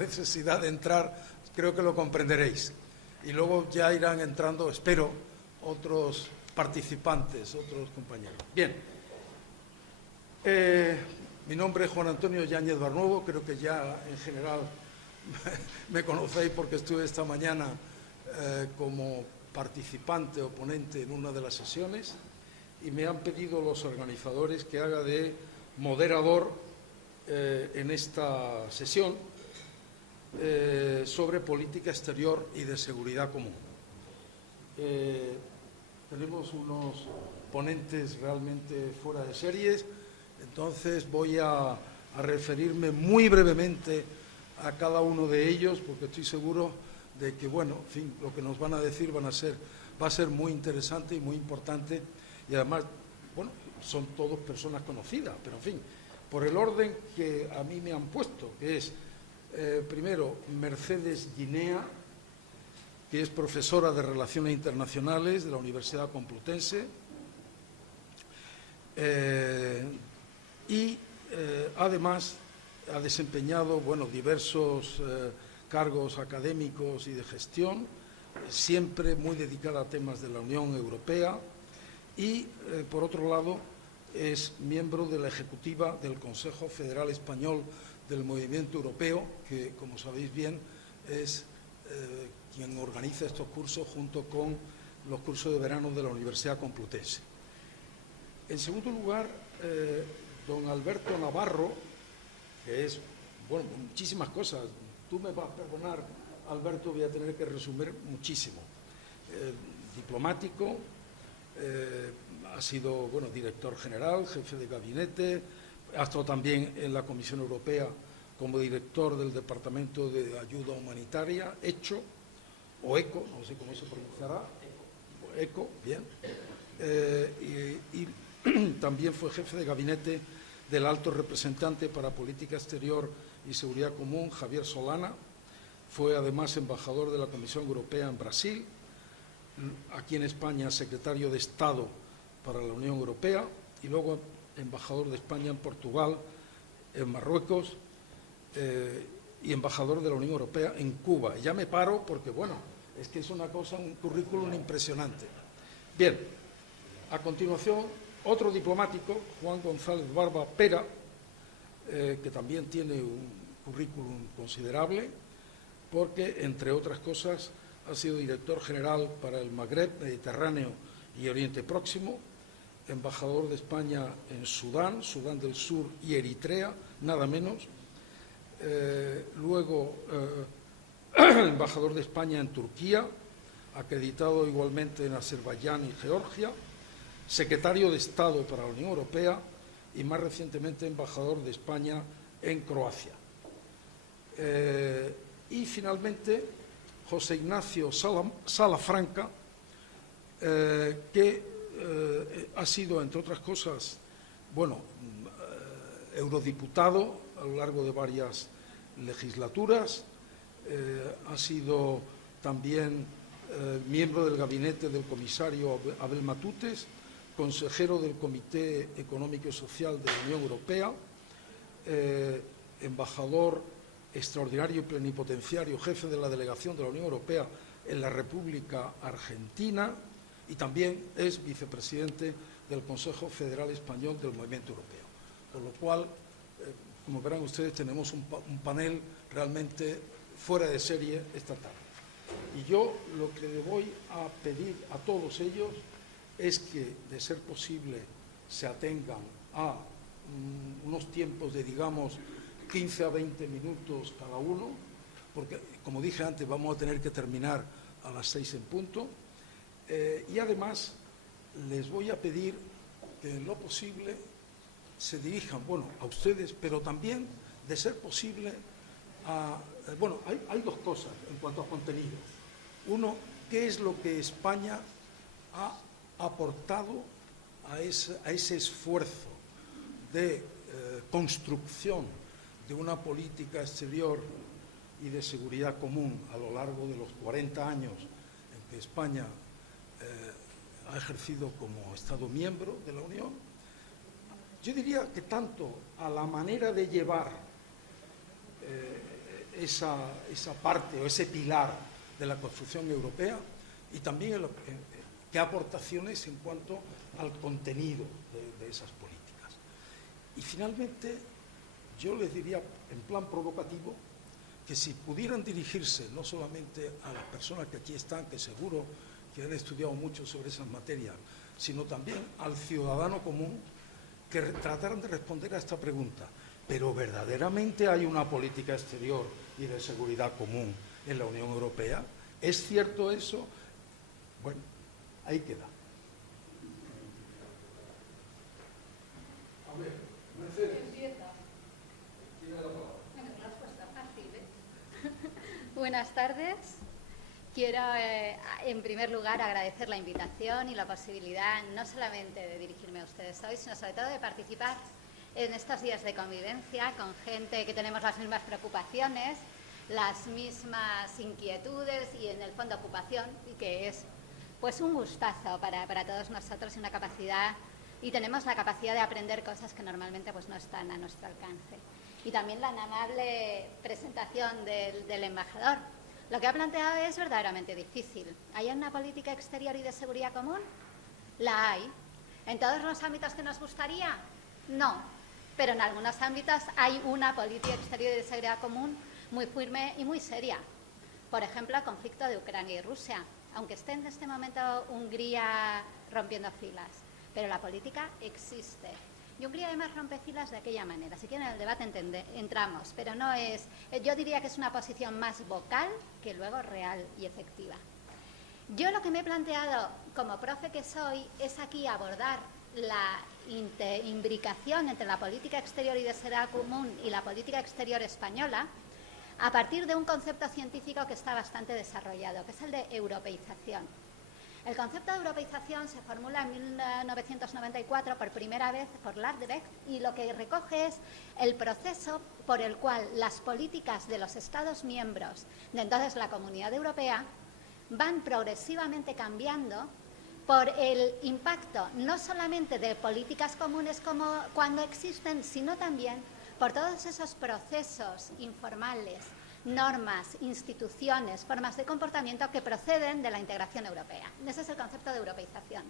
necesidad de entrar, creo que lo comprenderéis. Y luego ya irán entrando, espero, otros participantes, otros compañeros. Bien. Mi nombre es Juan Antonio Yáñez Barnuevo, creo que ya en general me conocéis porque estuve esta mañana como participante o ponente en una de las sesiones y me han pedido los organizadores que haga de moderador en esta sesión sobre política exterior y de seguridad común. Tenemos unos ponentes realmente fuera de series, entonces voy a referirme muy brevemente a cada uno de ellos porque estoy seguro de que, bueno, en fin, lo que nos van a decir va a ser muy interesante y muy importante y además, bueno, son todos personas conocidas, pero en fin, por el orden que a mí me han puesto, que es, primero, Mercedes Guinea, que es profesora de Relaciones Internacionales de la Universidad Complutense y además ha desempeñado, bueno, diversos cargos académicos y de gestión, siempre muy dedicada a temas de la Unión Europea y, por otro lado, es miembro de la ejecutiva del Consejo Federal Español del Movimiento Europeo, que, como sabéis bien, es quien organiza estos cursos junto con los cursos de verano de la Universidad Complutense. En segundo lugar, don Alberto Navarro, que es, bueno, muchísimas cosas. Tú me vas a perdonar, Alberto, voy a tener que resumir muchísimo. Diplomático, ha sido, bueno, director general, jefe de gabinete, ha estado también en la Comisión Europea como director del Departamento de Ayuda Humanitaria, ECHO, o ECO, no sé cómo se pronunciará, ECO, bien. Y también fue jefe de gabinete del alto representante para Política Exterior y Seguridad Común, Javier Solana. Fue además embajador de la Comisión Europea en Brasil, aquí en España secretario de Estado para la Unión Europea y luego embajador de España en Portugal, en Marruecos y embajador de la Unión Europea en Cuba. Ya me paro porque, bueno, es que es una cosa, un currículum impresionante. Bien, a continuación, otro diplomático, Juan González Barba Pera, que también tiene un currículum considerable, porque, entre otras cosas, ha sido director general para el Magreb, Mediterráneo y Oriente Próximo, embajador de España en Sudán, Sudán del Sur y Eritrea, nada menos. Luego, embajador de España en Turquía, acreditado igualmente en Azerbaiyán y Georgia, secretario de Estado para la Unión Europea y, más recientemente, embajador de España en Croacia. Y, finalmente, José Ignacio Salafranca, que ha sido, entre otras cosas, bueno, eurodiputado a lo largo de varias legislaturas, ha sido también miembro del gabinete del comisario Abel Matutes, consejero del Comité Económico y Social de la Unión Europea, embajador extraordinario y plenipotenciario, jefe de la delegación de la Unión Europea en la República Argentina y también es vicepresidente del Consejo Federal Español del Movimiento Europeo. Con lo cual, como verán ustedes, tenemos un panel realmente fuera de serie esta tarde. Y yo lo que le voy a pedir a todos ellos es que, de ser posible, se atengan a unos tiempos de, digamos, 15 a 20 minutos cada uno, porque, como dije antes, vamos a tener que terminar a las 6 en punto. Y además, les voy a pedir que, en lo posible, se dirijan, bueno, a ustedes, pero también, de ser posible, bueno, hay dos cosas en cuanto a contenido. Uno, ¿qué es lo que España ha aportado a ese esfuerzo de construcción de una política exterior y de seguridad común a lo largo de los 40 años en que España ha ejercido como Estado miembro de la Unión? Yo diría que tanto a la manera de llevar esa parte o ese pilar de la construcción europea y también qué aportaciones en cuanto al contenido de esas políticas. Y finalmente, yo les diría, en plan provocativo, que si pudieran dirigirse no solamente a las personas que aquí están, que seguro que han estudiado mucho sobre esas materias, sino también al ciudadano común, que trataran de responder a esta pregunta. ¿Pero verdaderamente hay una política exterior y de seguridad común en la Unión Europea? ¿Es cierto eso? Bueno, ahí queda. A ver, Mercedes. Tiene la palabra. Buenas tardes. Quiero, en primer lugar, agradecer la invitación y la posibilidad no solamente de dirigirme a ustedes hoy, sino sobre todo de participar en estos días de convivencia con gente que tenemos las mismas preocupaciones, las mismas inquietudes y, en el fondo, ocupación, y que es pues un gustazo para todos nosotros y una capacidad, y tenemos la capacidad de aprender cosas que normalmente pues no están a nuestro alcance. Y también la amable presentación del embajador. Lo que ha planteado es verdaderamente difícil. ¿Hay una política exterior y de seguridad común? La hay. ¿En todos los ámbitos que nos gustaría? No. Pero en algunos ámbitos hay una política exterior y de seguridad común muy firme y muy seria. Por ejemplo, el conflicto de Ucrania y Rusia, aunque esté en este momento Hungría rompiendo filas. Pero la política existe. Y Hungría además rompe filas de aquella manera. Si quieren en el debate entramos, pero no es, yo diría que es una posición más vocal que luego real y efectiva. Yo lo que me he planteado como profe que soy es aquí abordar la imbricación entre la política exterior y de seguridad común y la política exterior española a partir de un concepto científico que está bastante desarrollado, que es el de europeización. El concepto de europeización se formula en 1994 por primera vez por Lardebech y lo que recoge es el proceso por el cual las políticas de los Estados miembros de entonces la Comunidad Europea van progresivamente cambiando por el impacto no solamente de políticas comunes como cuando existen, sino también por todos esos procesos informales, normas, instituciones, formas de comportamiento que proceden de la integración europea. Ese es el concepto de europeización.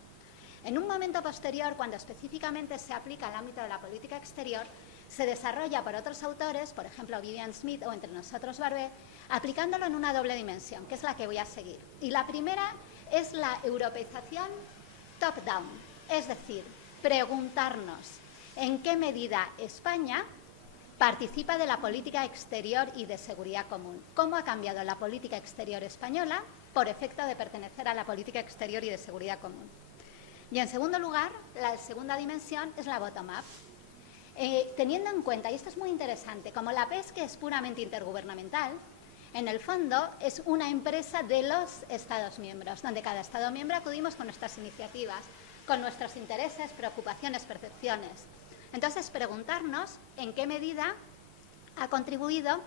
En un momento posterior, cuando específicamente se aplica al ámbito de la política exterior, se desarrolla por otros autores, por ejemplo Vivian Smith o entre nosotros Barbet, aplicándolo en una doble dimensión, que es la que voy a seguir. Y la primera es la europeización top-down, es decir, preguntarnos en qué medida España participa de la política exterior y de seguridad común. ¿Cómo ha cambiado la política exterior española por efecto de pertenecer a la política exterior y de seguridad común? Y en segundo lugar, la segunda dimensión es la bottom-up. Teniendo en cuenta, y esto es muy interesante, como la PESC es puramente intergubernamental, en el fondo es una empresa de los Estados miembros, donde cada Estado miembro acudimos con nuestras iniciativas, con nuestros intereses, preocupaciones, percepciones. Entonces, preguntarnos en qué medida ha contribuido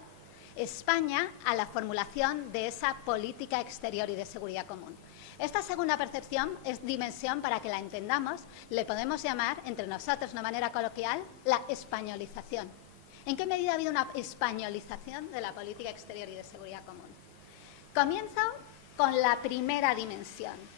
España a la formulación de esa política exterior y de seguridad común. Esta segunda percepción es dimensión, para que la entendamos, le podemos llamar, entre nosotros de una manera coloquial, la españolización. ¿En qué medida ha habido una españolización de la política exterior y de seguridad común? Comienzo con la primera dimensión.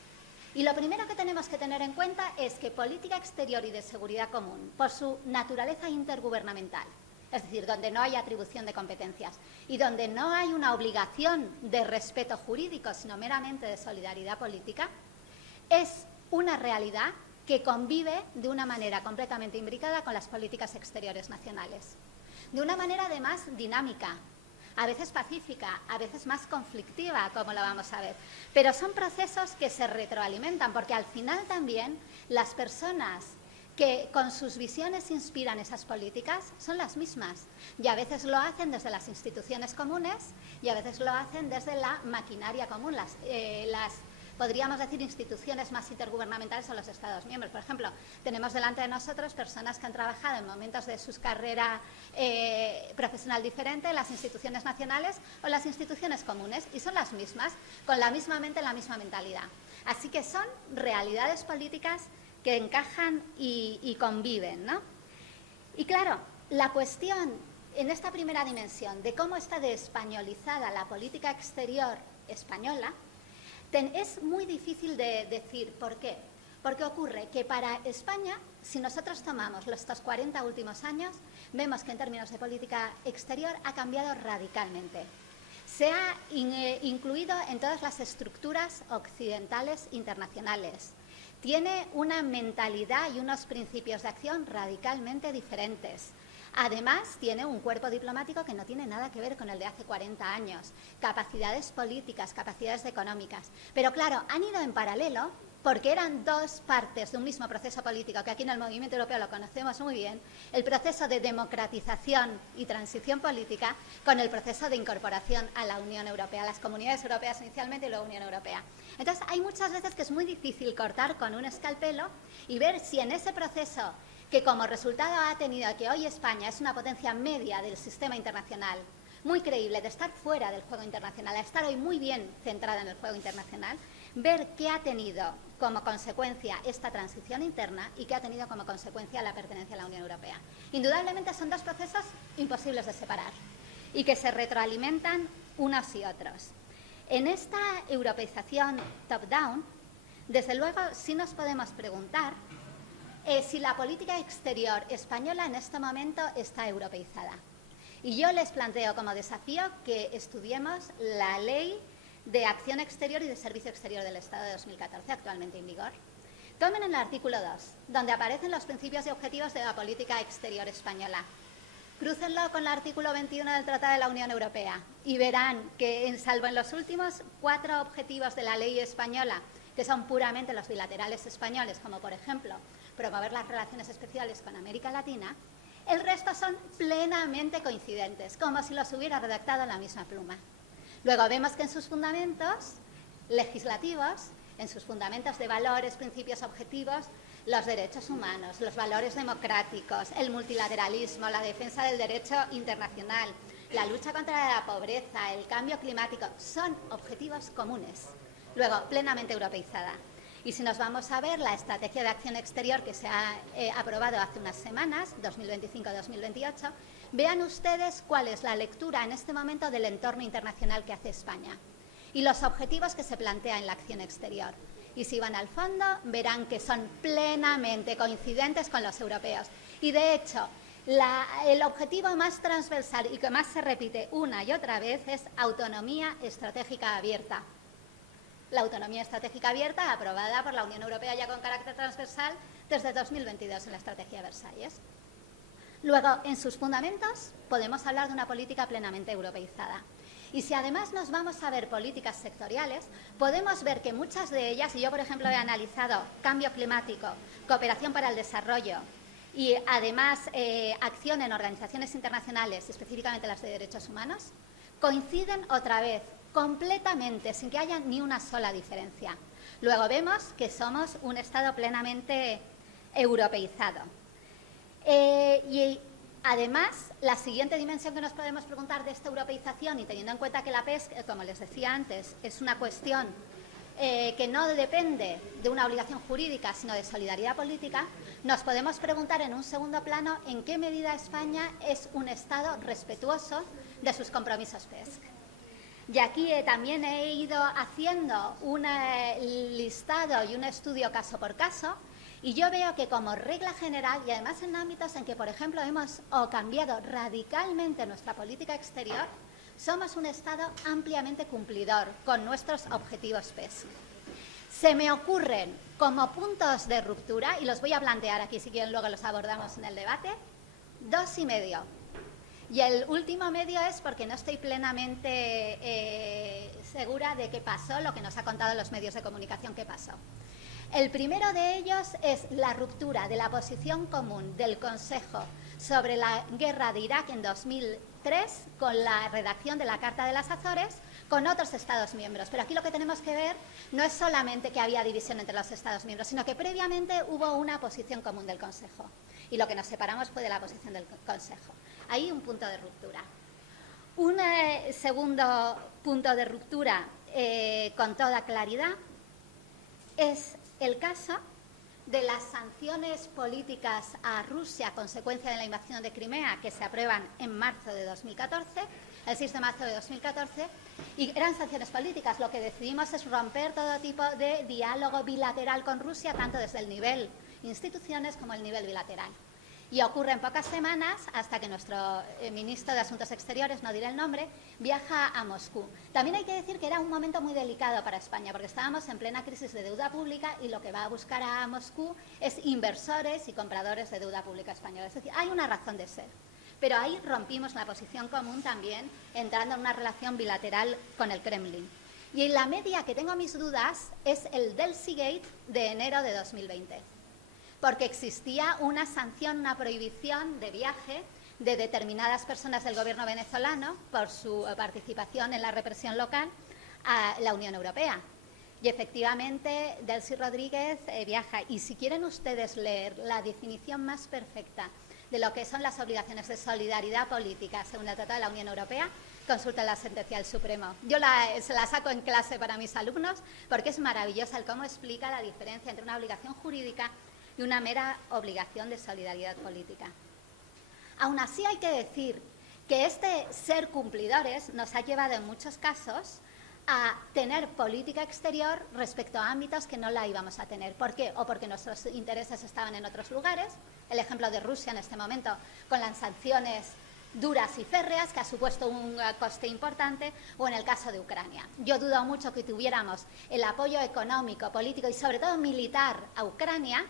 Y lo primero que tenemos que tener en cuenta es que política exterior y de seguridad común, por su naturaleza intergubernamental, es decir, donde no hay atribución de competencias y donde no hay una obligación de respeto jurídico, sino meramente de solidaridad política, es una realidad que convive de una manera completamente imbricada con las políticas exteriores nacionales. De una manera además dinámica, a veces pacífica, a veces más conflictiva, como lo vamos a ver. Pero son procesos que se retroalimentan, porque al final también las personas que con sus visiones inspiran esas políticas son las mismas. Y a veces lo hacen desde las instituciones comunes y a veces lo hacen desde la maquinaria común, las podríamos decir, instituciones más intergubernamentales son los Estados miembros. Por ejemplo, tenemos delante de nosotros personas que han trabajado en momentos de su carrera profesional diferente en las instituciones nacionales o las instituciones comunes, y son las mismas, con la misma mente, la misma mentalidad. Así que son realidades políticas que encajan y conviven, ¿no? Y claro, la cuestión en esta primera dimensión de cómo está desespañolizada la política exterior española, es muy difícil de decir por qué. Porque ocurre que para España, si nosotros tomamos estos 40 últimos años, vemos que en términos de política exterior ha cambiado radicalmente. Se ha incluido en todas las estructuras occidentales internacionales. Tiene una mentalidad y unos principios de acción radicalmente diferentes. Además, tiene un cuerpo diplomático que no tiene nada que ver con el de hace 40 años. Capacidades políticas, capacidades económicas. Pero claro, han ido en paralelo porque eran dos partes de un mismo proceso político, que aquí en el movimiento europeo lo conocemos muy bien, el proceso de democratización y transición política con el proceso de incorporación a la Unión Europea, a las comunidades europeas inicialmente y luego Unión Europea. Entonces, hay muchas veces que es muy difícil cortar con un escalpelo y ver si en ese proceso, que como resultado ha tenido que hoy España es una potencia media del sistema internacional, muy creíble, de estar fuera del juego internacional, a estar hoy muy bien centrada en el juego internacional, ver qué ha tenido como consecuencia esta transición interna y qué ha tenido como consecuencia la pertenencia a la Unión Europea. Indudablemente son dos procesos imposibles de separar y que se retroalimentan unos y otros. En esta europeización top-down, desde luego sí nos podemos preguntar si la política exterior española en este momento está europeizada. Y yo les planteo como desafío que estudiemos la Ley de Acción Exterior y de Servicio Exterior del Estado de 2014, actualmente en vigor. Tomen el artículo 2, donde aparecen los principios y objetivos de la política exterior española. Crúcenlo con el artículo 21 del Tratado de la Unión Europea y verán que, salvo en los últimos 4 objetivos de la ley española, que son puramente los bilaterales españoles, como por ejemplo promover las relaciones especiales con América Latina, el resto son plenamente coincidentes, como si los hubiera redactado la misma pluma. Luego vemos que en sus fundamentos legislativos, en sus fundamentos de valores, principios, objetivos, los derechos humanos, los valores democráticos, el multilateralismo, la defensa del derecho internacional, la lucha contra la pobreza, el cambio climático, son objetivos comunes. Luego, plenamente europeizada. Y si nos vamos a ver la estrategia de acción exterior que se ha aprobado hace unas semanas, 2025-2028, vean ustedes cuál es la lectura en este momento del entorno internacional que hace España y los objetivos que se plantea en la acción exterior. Y si van al fondo, verán que son plenamente coincidentes con los europeos. Y de hecho, el objetivo más transversal y que más se repite una y otra vez es autonomía estratégica abierta. La autonomía estratégica abierta, aprobada por la Unión Europea ya con carácter transversal desde 2022 en la Estrategia de Versalles. Luego, en sus fundamentos, podemos hablar de una política plenamente europeizada. Y si además nos vamos a ver políticas sectoriales, podemos ver que muchas de ellas, y yo por ejemplo he analizado cambio climático, cooperación para el desarrollo y además acción en organizaciones internacionales, específicamente las de derechos humanos, coinciden otra vez completamente, sin que haya ni una sola diferencia. Luego vemos que somos un Estado plenamente europeizado. Y además, la siguiente dimensión que nos podemos preguntar de esta europeización, y teniendo en cuenta que la pesca, como les decía antes, es una cuestión que no depende de una obligación jurídica, sino de solidaridad política, nos podemos preguntar en un segundo plano en qué medida España es un Estado respetuoso de sus compromisos PESC. Y aquí también he ido haciendo un listado y un estudio caso por caso, y yo veo que como regla general, y además en ámbitos en que, por ejemplo, hemos cambiado radicalmente nuestra política exterior, somos un Estado ampliamente cumplidor con nuestros objetivos PESC. Se me ocurren como puntos de ruptura, y los voy a plantear aquí, si quieren luego los abordamos en el debate, 2,5. Y el último medio es porque no estoy plenamente segura de qué pasó, lo que nos ha contado los medios de comunicación que pasó. El primero de ellos es la ruptura de la posición común del Consejo sobre la guerra de Irak en 2003 con la redacción de la Carta de las Azores con otros Estados miembros. Pero aquí lo que tenemos que ver no es solamente que había división entre los Estados miembros, sino que previamente hubo una posición común del Consejo. Y lo que nos separamos fue de la posición del Consejo. Ahí un punto de ruptura. Un segundo punto de ruptura con toda claridad es el caso de las sanciones políticas a Rusia a consecuencia de la invasión de Crimea, que se aprueban en marzo de 2014, el 6 de marzo de 2014, y eran sanciones políticas. Lo que decidimos es romper todo tipo de diálogo bilateral con Rusia, tanto desde el nivel instituciones como el nivel bilateral. Y ocurre en pocas semanas hasta que nuestro ministro de Asuntos Exteriores, no diré el nombre, viaja a Moscú. También hay que decir que era un momento muy delicado para España, porque estábamos en plena crisis de deuda pública y lo que va a buscar a Moscú es inversores y compradores de deuda pública española. Es decir, hay una razón de ser. Pero ahí rompimos la posición común también, entrando en una relación bilateral con el Kremlin. Y en la media que tengo mis dudas es el Delcy-Gate de enero de 2020. Porque existía una sanción, una prohibición de viaje de determinadas personas del gobierno venezolano por su participación en la represión local a la Unión Europea. Y efectivamente, Delcy Rodríguez viaja. Y si quieren ustedes leer la definición más perfecta de lo que son las obligaciones de solidaridad política según el Tratado de la Unión Europea, consulten la sentencia del Supremo. Yo se la saco en clase para mis alumnos porque es maravillosa el cómo explica la diferencia entre una obligación jurídica y una mera obligación de solidaridad política. Aún así hay que decir que este ser cumplidores nos ha llevado en muchos casos a tener política exterior respecto a ámbitos que no la íbamos a tener. ¿Por qué? O porque nuestros intereses estaban en otros lugares. El ejemplo de Rusia en este momento con las sanciones duras y férreas, que ha supuesto un coste importante, o en el caso de Ucrania. Yo dudo mucho que tuviéramos el apoyo económico, político y sobre todo militar a Ucrania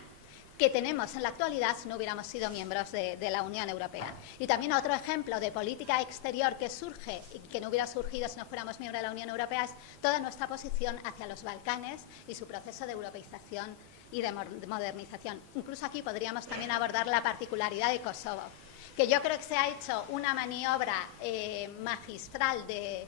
que tenemos en la actualidad si no hubiéramos sido miembros de la Unión Europea. Y también otro ejemplo de política exterior que surge y que no hubiera surgido si no fuéramos miembros de la Unión Europea es toda nuestra posición hacia los Balcanes y su proceso de europeización y de modernización. Incluso aquí podríamos también abordar la particularidad de Kosovo, que yo creo que se ha hecho una maniobra magistral de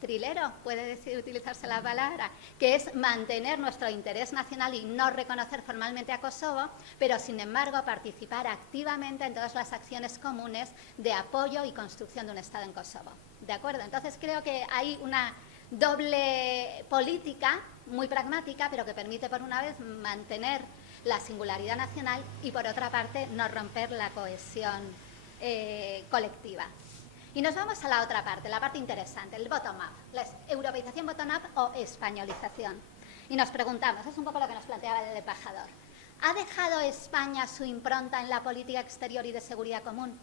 trilero, puede utilizarse la palabra, que es mantener nuestro interés nacional y no reconocer formalmente a Kosovo, pero sin embargo participar activamente en todas las acciones comunes de apoyo y construcción de un Estado en Kosovo. ¿De acuerdo? Entonces creo que hay una doble política muy pragmática, pero que permite por una vez mantener la singularidad nacional y por otra parte no romper la cohesión colectiva. Y nos vamos a la otra parte, la parte interesante, el bottom-up, la europeización bottom-up o españolización. Y nos preguntamos, es un poco lo que nos planteaba el embajador, ¿ha dejado España su impronta en la política exterior y de seguridad común?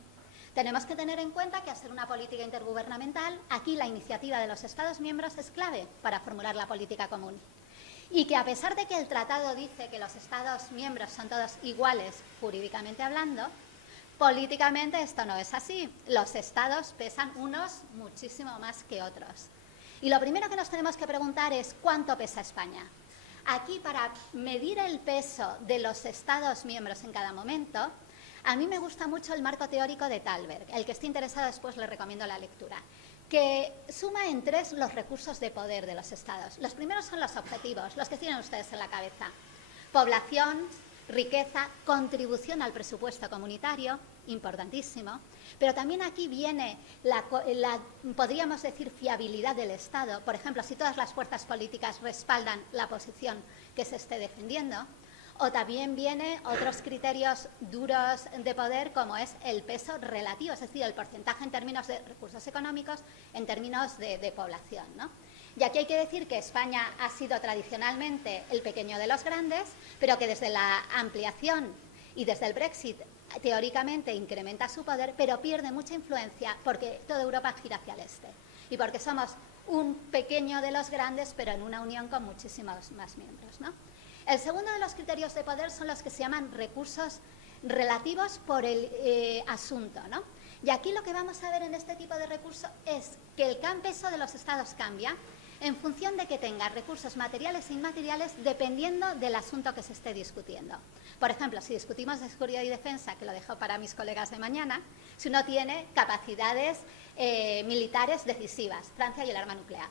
Tenemos que tener en cuenta que al ser una política intergubernamental, aquí la iniciativa de los Estados miembros es clave para formular la política común. Y que a pesar de que el tratado dice que los Estados miembros son todos iguales jurídicamente hablando, políticamente esto no es así. Los Estados pesan unos muchísimo más que otros. Y lo primero que nos tenemos que preguntar es ¿cuánto pesa España? Aquí, para medir el peso de los Estados miembros en cada momento, a mí me gusta mucho el marco teórico de Thalberg. El que esté interesado después le recomiendo la lectura, que suma en tres los recursos de poder de los Estados. Los primeros son los objetivos, los que tienen ustedes en la cabeza. Población, riqueza, contribución al presupuesto comunitario, importantísimo, pero también aquí viene podríamos decir, fiabilidad del Estado. Por ejemplo, si todas las fuerzas políticas respaldan la posición que se esté defendiendo, o también viene otros criterios duros de poder, como es el peso relativo, es decir, el porcentaje en términos de recursos económicos, en términos de población, ¿no? Y aquí hay que decir que España ha sido tradicionalmente el pequeño de los grandes, pero que desde la ampliación y desde el Brexit teóricamente incrementa su poder, pero pierde mucha influencia porque toda Europa gira hacia el este y porque somos un pequeño de los grandes, pero en una unión con muchísimos más miembros, ¿no? El segundo de los criterios de poder son los que se llaman recursos relativos por el asunto, ¿no? Y aquí lo que vamos a ver en este tipo de recursos es que el peso de los Estados cambia en función de que tenga recursos materiales e inmateriales dependiendo del asunto que se esté discutiendo. Por ejemplo, si discutimos de seguridad y defensa, que lo dejo para mis colegas de mañana, si uno tiene capacidades militares decisivas, Francia y el arma nuclear.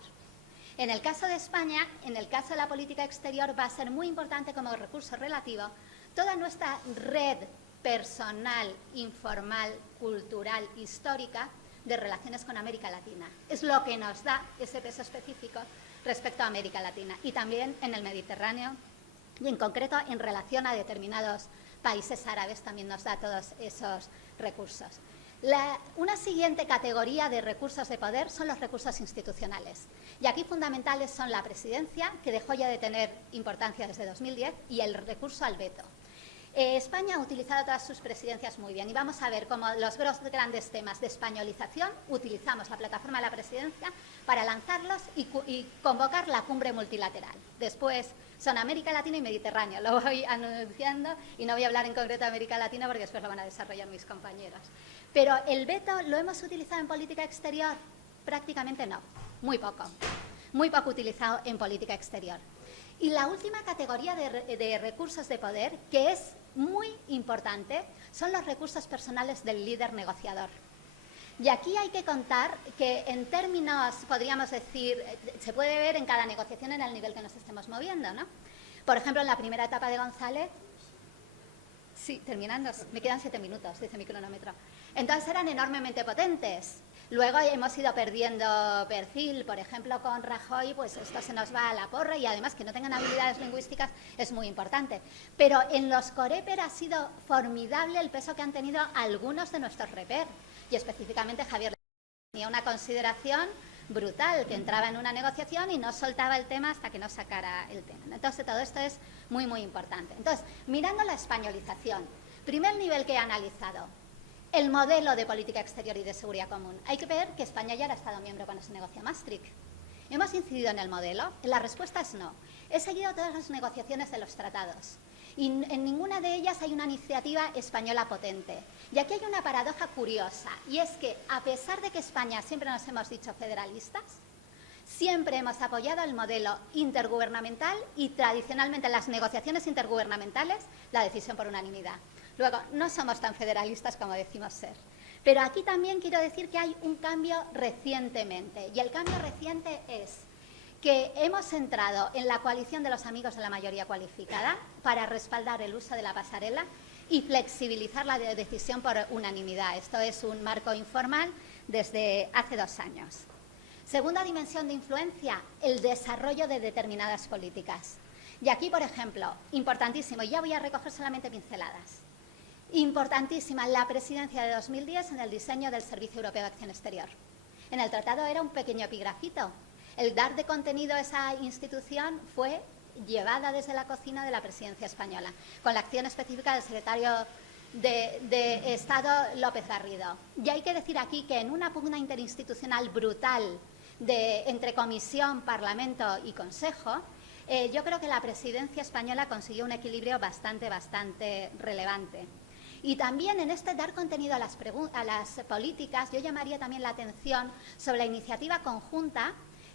En el caso de España, en el caso de la política exterior, va a ser muy importante como recurso relativo toda nuestra red personal, informal, cultural, histórica, de relaciones con América Latina. Es lo que nos da ese peso específico respecto a América Latina y también en el Mediterráneo y en concreto en relación a determinados países árabes también nos da todos esos recursos. Una siguiente categoría de recursos de poder son los recursos institucionales. Y aquí fundamentales son la presidencia, que dejó ya de tener importancia desde 2010, y el recurso al veto. España ha utilizado todas sus presidencias muy bien y vamos a ver cómo los grandes temas de españolización utilizamos la plataforma de la presidencia para lanzarlos y convocar la cumbre multilateral. Después son América Latina y Mediterráneo, lo voy anunciando y no voy a hablar en concreto de América Latina porque después lo van a desarrollar mis compañeros. Pero el veto lo hemos utilizado en política exterior, prácticamente no, muy poco utilizado en política exterior. Y la última categoría de recursos de poder, que es muy importante, son los recursos personales del líder negociador. Y aquí hay que contar que en términos, podríamos decir, se puede ver en cada negociación en el nivel que nos estemos moviendo, ¿no? Por ejemplo, en la primera etapa de González, sí, terminando, me quedan 7 minutos, dice mi cronómetro. Entonces eran enormemente potentes. Luego hemos ido perdiendo perfil, por ejemplo, con Rajoy, pues esto se nos va a la porra y además que no tengan habilidades lingüísticas es muy importante. Pero en los Coreper ha sido formidable el peso que han tenido algunos de nuestros reper y específicamente Javier tenía una consideración brutal, que entraba en una negociación y no soltaba el tema hasta que no sacara el tema. Entonces todo esto es muy, muy importante. Entonces, mirando la españolización, primer nivel que he analizado, el modelo de política exterior y de seguridad común. Hay que ver que España ya era Estado miembro cuando se negocia Maastricht. ¿Hemos incidido en el modelo? La respuesta es no. He seguido todas las negociaciones de los tratados y en ninguna de ellas hay una iniciativa española potente. Y aquí hay una paradoja curiosa, y es que a pesar de que España siempre nos hemos dicho federalistas, siempre hemos apoyado el modelo intergubernamental y tradicionalmente en las negociaciones intergubernamentales la decisión por unanimidad. Luego, no somos tan federalistas como decimos ser. Pero aquí también quiero decir que hay un cambio recientemente. Y el cambio reciente es que hemos entrado en la coalición de los amigos de la mayoría cualificada para respaldar el uso de la pasarela y flexibilizar la decisión por unanimidad. Esto es un marco informal desde hace 2 años. Segunda dimensión de influencia, el desarrollo de determinadas políticas. Y aquí, por ejemplo, importantísimo, ya voy a recoger solamente pinceladas. Importantísima la presidencia de 2010 en el diseño del Servicio Europeo de Acción Exterior. En el tratado era un pequeño epigrafito. El dar de contenido a esa institución fue llevada desde la cocina de la presidencia española, con la acción específica del secretario de Estado López Garrido. Y hay que decir aquí que en una pugna interinstitucional brutal entre Comisión, Parlamento y Consejo, yo creo que la presidencia española consiguió un equilibrio bastante relevante. Y también en este dar contenido a las políticas, yo llamaría también la atención sobre la iniciativa conjunta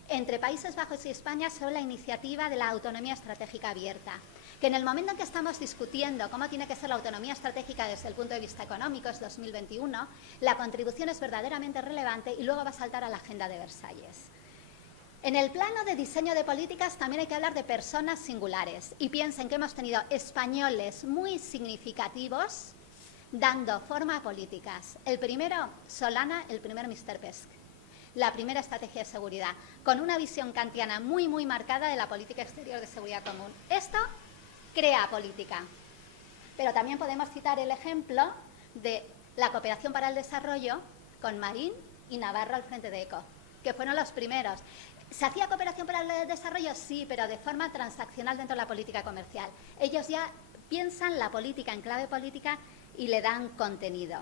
entre Países Bajos y España sobre la iniciativa de la autonomía estratégica abierta, que en el momento en que estamos discutiendo cómo tiene que ser la autonomía estratégica desde el punto de vista económico, es 2021, la contribución es verdaderamente relevante y luego va a saltar a la agenda de Versalles. En el plano de diseño de políticas también hay que hablar de personas singulares y piensen que hemos tenido españoles muy significativos dando forma a políticas. El primero, Solana, el primero Mr. Pesk. La primera estrategia de seguridad, con una visión kantiana muy marcada de la política exterior de seguridad común. Esto crea política. Pero también podemos citar el ejemplo de la cooperación para el desarrollo con Marín y Navarro al frente de ECO, que fueron los primeros. ¿Se hacía cooperación para el desarrollo? Sí, pero de forma transaccional dentro de la política comercial. Ellos ya piensan la política en clave política y le dan contenido.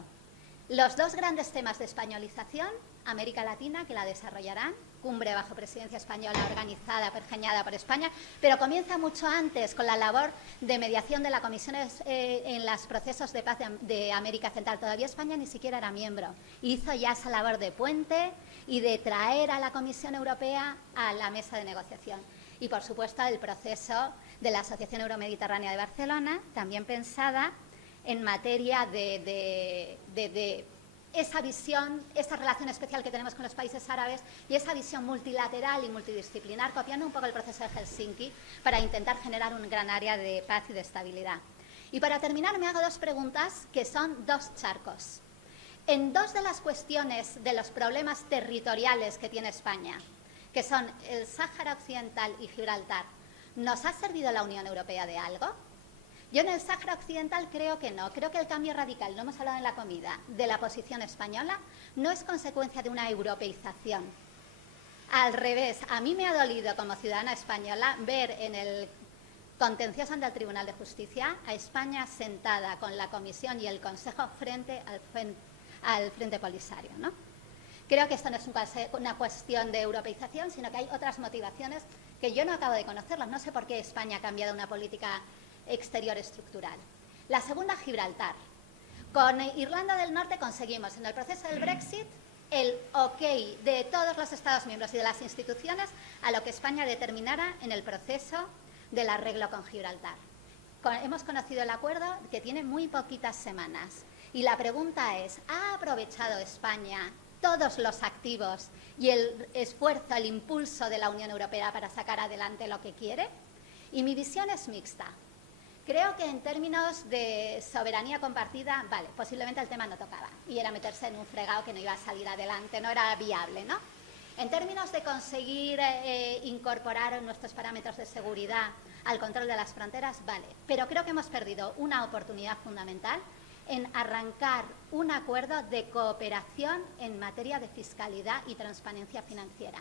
Los 2 grandes temas de españolización, América Latina, que la desarrollarán, cumbre bajo presidencia española organizada, pergeñada por España, pero comienza mucho antes con la labor de mediación de la Comisión en los procesos de paz de América Central. Todavía España ni siquiera era miembro. Hizo ya esa labor de puente y de traer a la Comisión Europea a la mesa de negociación. Y, por supuesto, el proceso de la Asociación Euromediterránea de Barcelona, también pensada en materia de esa visión, esa relación especial que tenemos con los países árabes y esa visión multilateral y multidisciplinar, copiando un poco el proceso de Helsinki para intentar generar un gran área de paz y de estabilidad. Y para terminar me hago 2 preguntas que son 2 charcos. En 2 de las cuestiones de los problemas territoriales que tiene España, que son el Sáhara Occidental y Gibraltar, ¿Nos ha servido la Unión Europea de algo? Yo en el Sáhara Occidental creo que no. Creo que el cambio radical, lo hemos hablado en la comida, de la posición española no es consecuencia de una europeización. Al revés, a mí me ha dolido como ciudadana española ver en el contencioso ante el Tribunal de Justicia a España sentada con la Comisión y el Consejo frente al Frente Polisario, ¿no? Creo que esto no es una cuestión de europeización, sino que hay otras motivaciones que yo no acabo de conocerlas. No sé por qué España ha cambiado una política exterior estructural. La segunda, Gibraltar. Con Irlanda del Norte conseguimos en el proceso del Brexit el ok de todos los Estados miembros y de las instituciones a lo que España determinara en el proceso del arreglo con Gibraltar. Hemos conocido el acuerdo que tiene muy poquitas semanas y la pregunta es, ¿ha aprovechado España todos los activos y el esfuerzo, el impulso de la Unión Europea para sacar adelante lo que quiere? Y mi visión es mixta. Creo que en términos de soberanía compartida, vale, posiblemente el tema no tocaba y era meterse en un fregado que no iba a salir adelante, no era viable, ¿no? En términos de conseguir incorporar nuestros parámetros de seguridad al control de las fronteras, vale, pero creo que hemos perdido una oportunidad fundamental en arrancar un acuerdo de cooperación en materia de fiscalidad y transparencia financiera.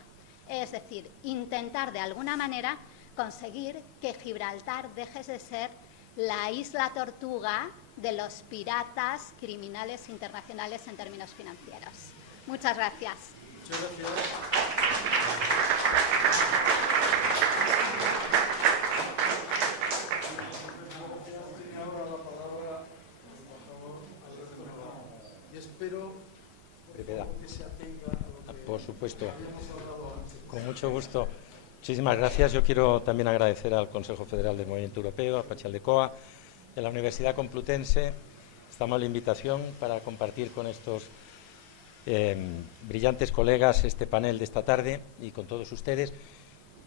Es decir, intentar de alguna manera conseguir que Gibraltar deje de ser la isla tortuga de los piratas criminales internacionales en términos financieros. Muchas gracias. Muchas gracias. Y espero que se atenga a lo que por supuesto. habíamos hablado antes. Con mucho gusto. Muchísimas gracias. Yo quiero también agradecer al Consejo Federal del Movimiento Europeo, a Pachaldecoa, y a la Universidad Complutense esta amable invitación para compartir con estos brillantes colegas este panel de esta tarde y con todos ustedes.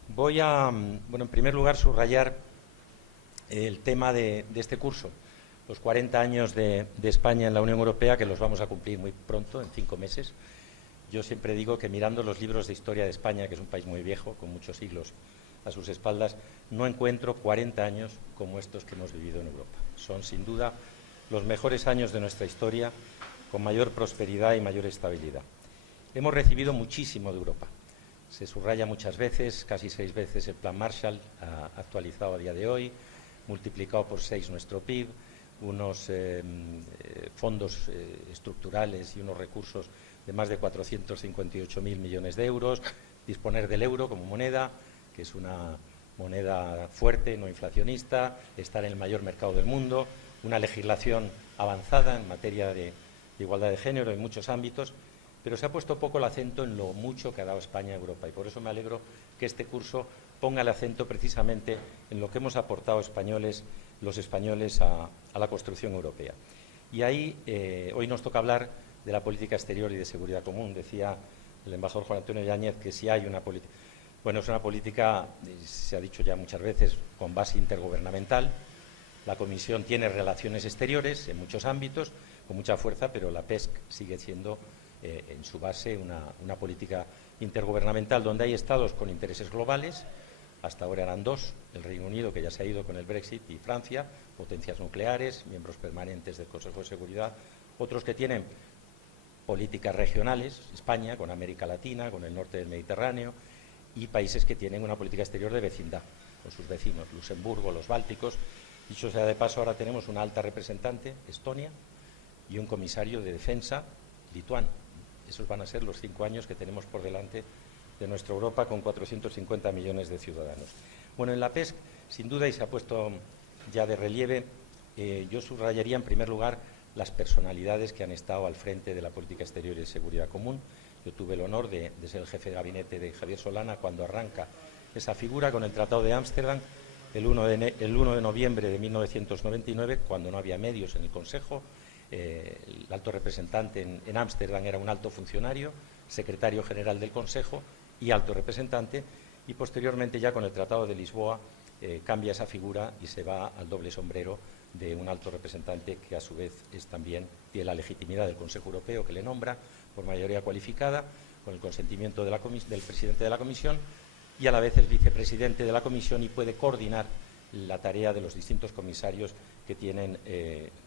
Voy a, en primer lugar, subrayar el tema de este curso, los 40 años de España en la Unión Europea, que los vamos a cumplir muy pronto, en 5 meses. Yo siempre digo que mirando los libros de historia de España, que es un país muy viejo, con muchos siglos a sus espaldas, no encuentro 40 años como estos que hemos vivido en Europa. Son, sin duda, los mejores años de nuestra historia, con mayor prosperidad y mayor estabilidad. Hemos recibido muchísimo de Europa. Se subraya muchas veces, casi 6 veces el Plan Marshall, actualizado a día de hoy, multiplicado por 6 nuestro PIB, unos fondos estructurales y unos recursos de más de 458.000 millones de euros, disponer del euro como moneda, que es una moneda fuerte, no inflacionista, estar en el mayor mercado del mundo, una legislación avanzada en materia de igualdad de género en muchos ámbitos, pero se ha puesto poco el acento en lo mucho que ha dado España a Europa y por eso me alegro que este curso ponga el acento precisamente en lo que hemos aportado los españoles a la construcción europea. Y ahí hoy nos toca hablar de la política exterior y de seguridad común. Decía el embajador Juan Antonio Yáñez que si hay una política, bueno, es una política, se ha dicho ya muchas veces, con base intergubernamental. La Comisión tiene relaciones exteriores en muchos ámbitos, con mucha fuerza, pero la PESC sigue siendo en su base una política intergubernamental donde hay estados con intereses globales. Hasta ahora eran 2, el Reino Unido, que ya se ha ido con el Brexit, y Francia, potencias nucleares, miembros permanentes del Consejo de Seguridad, otros que tienen políticas regionales, España, con América Latina, con el norte del Mediterráneo, y países que tienen una política exterior de vecindad, con sus vecinos, Luxemburgo, los Bálticos. Dicho sea de paso, ahora tenemos una alta representante, Estonia, y un comisario de defensa, lituano. Esos van a ser los 5 años que tenemos por delante de nuestra Europa, con 450 millones de ciudadanos. Bueno, en la PESC, sin duda, y se ha puesto ya de relieve, yo subrayaría en primer lugar las personalidades que han estado al frente de la política exterior y de seguridad común. Yo tuve el honor de ser el jefe de gabinete de Javier Solana cuando arranca esa figura con el Tratado de Ámsterdam el 1 de noviembre de 1999, cuando no había medios en el Consejo. El alto representante en Ámsterdam era un alto funcionario, secretario general del Consejo y alto representante, y posteriormente ya con el Tratado de Lisboa cambia esa figura y se va al doble sombrero de un alto representante que a su vez es también tiene la legitimidad del Consejo Europeo, que le nombra por mayoría cualificada, con el consentimiento del presidente de la Comisión, y a la vez es vicepresidente de la Comisión y puede coordinar la tarea de los distintos comisarios que tienen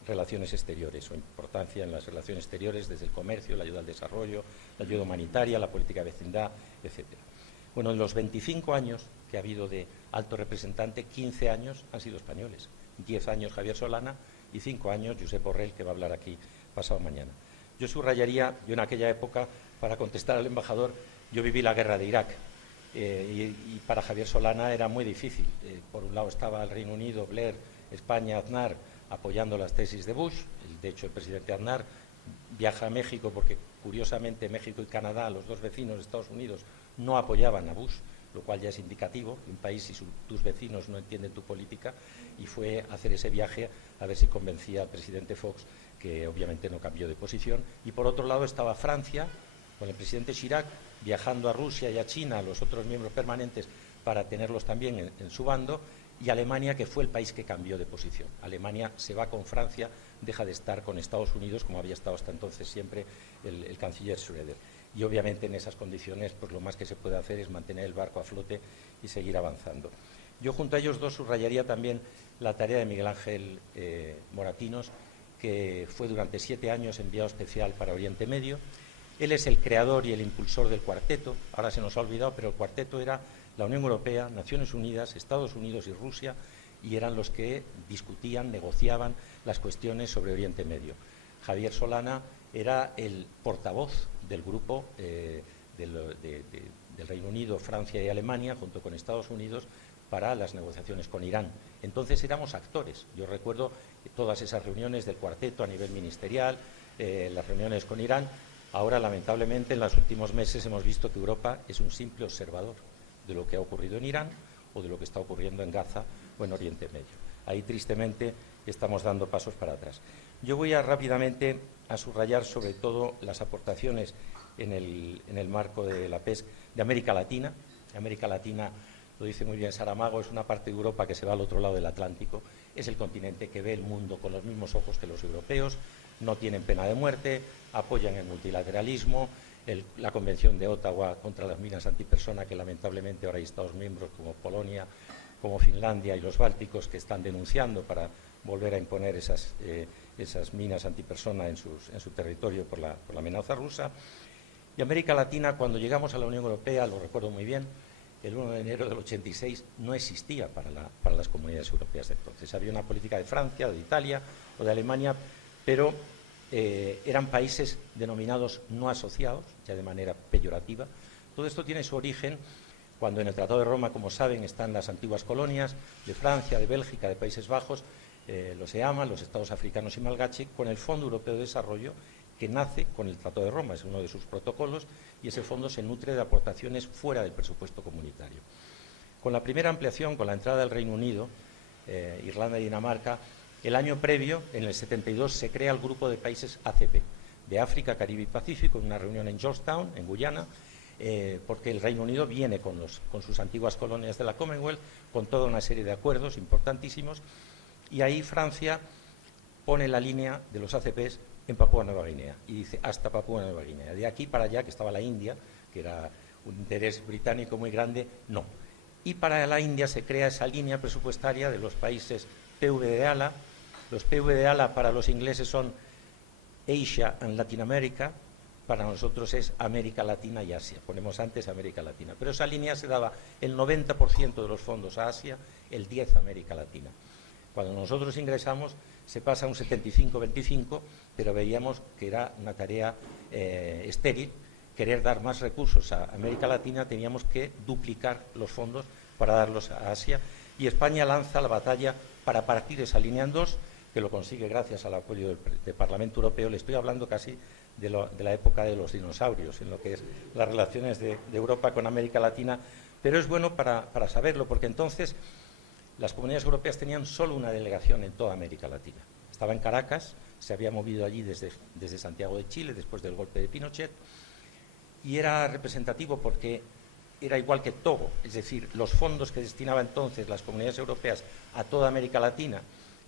relaciones exteriores o importancia en las relaciones exteriores, desde el comercio, la ayuda al desarrollo, la ayuda humanitaria, la política de vecindad, etcétera. Bueno, en los 25 años que ha habido de alto representante, 15 años han sido españoles, 10 años Javier Solana y 5 años Josep Borrell, que va a hablar aquí pasado mañana. Yo subrayaría, yo en aquella época, para contestar al embajador, yo viví la guerra de Irak. Y para Javier Solana era muy difícil. Por un lado estaba el Reino Unido, Blair, España, Aznar, apoyando las tesis de Bush. De hecho, el presidente Aznar viaja a México porque, curiosamente, México y Canadá, los dos vecinos de Estados Unidos, no apoyaban a Bush, lo cual ya es indicativo de un país si tus vecinos no entienden tu política, y fue a hacer ese viaje a ver si convencía al presidente Fox, que obviamente no cambió de posición. Y por otro lado estaba Francia, con el presidente Chirac, viajando a Rusia y a China, a los otros miembros permanentes, para tenerlos también en su bando, y Alemania, que fue el país que cambió de posición. Alemania se va con Francia, deja de estar con Estados Unidos, como había estado hasta entonces siempre el canciller Schröder. Y obviamente en esas condiciones, pues lo más que se puede hacer es mantener el barco a flote y seguir avanzando. Yo junto a ellos dos subrayaría también la tarea de Miguel Ángel Moratinos, que fue durante 7 años enviado especial para Oriente Medio. Él es el creador y el impulsor del cuarteto. Ahora se nos ha olvidado, pero el cuarteto era la Unión Europea, Naciones Unidas, Estados Unidos y Rusia, y eran los que discutían, negociaban las cuestiones sobre Oriente Medio. Javier Solana era el portavoz del grupo del Reino Unido, Francia y Alemania, junto con Estados Unidos, para las negociaciones con Irán. Entonces éramos actores. Yo recuerdo todas esas reuniones del cuarteto a nivel ministerial, las reuniones con Irán. Ahora, lamentablemente, en los últimos meses hemos visto que Europa es un simple observador de lo que ha ocurrido en Irán o de lo que está ocurriendo en Gaza o en Oriente Medio. Ahí, tristemente, estamos dando pasos para atrás. Yo voy rápidamente a subrayar sobre todo las aportaciones en el marco de la PESC de América Latina. América Latina, lo dice muy bien Saramago, es una parte de Europa que se va al otro lado del Atlántico. Es el continente que ve el mundo con los mismos ojos que los europeos. No tienen pena de muerte, apoyan el multilateralismo, la Convención de Ottawa contra las minas antipersona, que lamentablemente ahora hay Estados miembros como Polonia, como Finlandia y los bálticos que están denunciando para volver a imponer esas minas antipersona en su territorio por la amenaza rusa. Y América Latina, cuando llegamos a la Unión Europea, lo recuerdo muy bien, el 1 de enero del 86 no existía para las comunidades europeas de entonces. Había una política de Francia, de Italia o de Alemania, pero eran países denominados no asociados, ya de manera peyorativa. Todo esto tiene su origen cuando en el Tratado de Roma, como saben, están las antiguas colonias de Francia, de Bélgica, de Países Bajos, los EAMA, los Estados africanos y Malgache, con el Fondo Europeo de Desarrollo, que nace con el Tratado de Roma, es uno de sus protocolos, y ese fondo se nutre de aportaciones fuera del presupuesto comunitario. Con la primera ampliación, con la entrada del Reino Unido, Irlanda y Dinamarca, el año previo, en el 72, se crea el grupo de países ACP, de África, Caribe y Pacífico, en una reunión en Georgetown, en Guyana, porque el Reino Unido viene con sus antiguas colonias de la Commonwealth, con toda una serie de acuerdos importantísimos, y ahí Francia pone la línea de los ACPs en Papúa Nueva Guinea, y dice hasta Papúa Nueva Guinea. De aquí para allá, que estaba la India, que era un interés británico muy grande, no. Y para la India se crea esa línea presupuestaria de los países PV de ALA. Los PV de ALA para los ingleses son Asia and Latin America, para nosotros es América Latina y Asia. Ponemos antes América Latina. Pero esa línea se daba el 90% de los fondos a Asia, el 10% a América Latina. Cuando nosotros ingresamos se pasa a un 75-25, pero veíamos que era una tarea estéril. Querer dar más recursos a América Latina, teníamos que duplicar los fondos para darlos a Asia. Y España lanza la batalla para partir esa línea en dos, que lo consigue gracias al apoyo del Parlamento Europeo. Le estoy hablando casi de la época de los dinosaurios, en lo que es las relaciones de Europa con América Latina, pero es bueno para saberlo, porque entonces las comunidades europeas tenían solo una delegación en toda América Latina. Estaba en Caracas, se había movido allí desde Santiago de Chile, después del golpe de Pinochet, y era representativo porque era igual que Togo, es decir, los fondos que destinaba entonces las comunidades europeas a toda América Latina,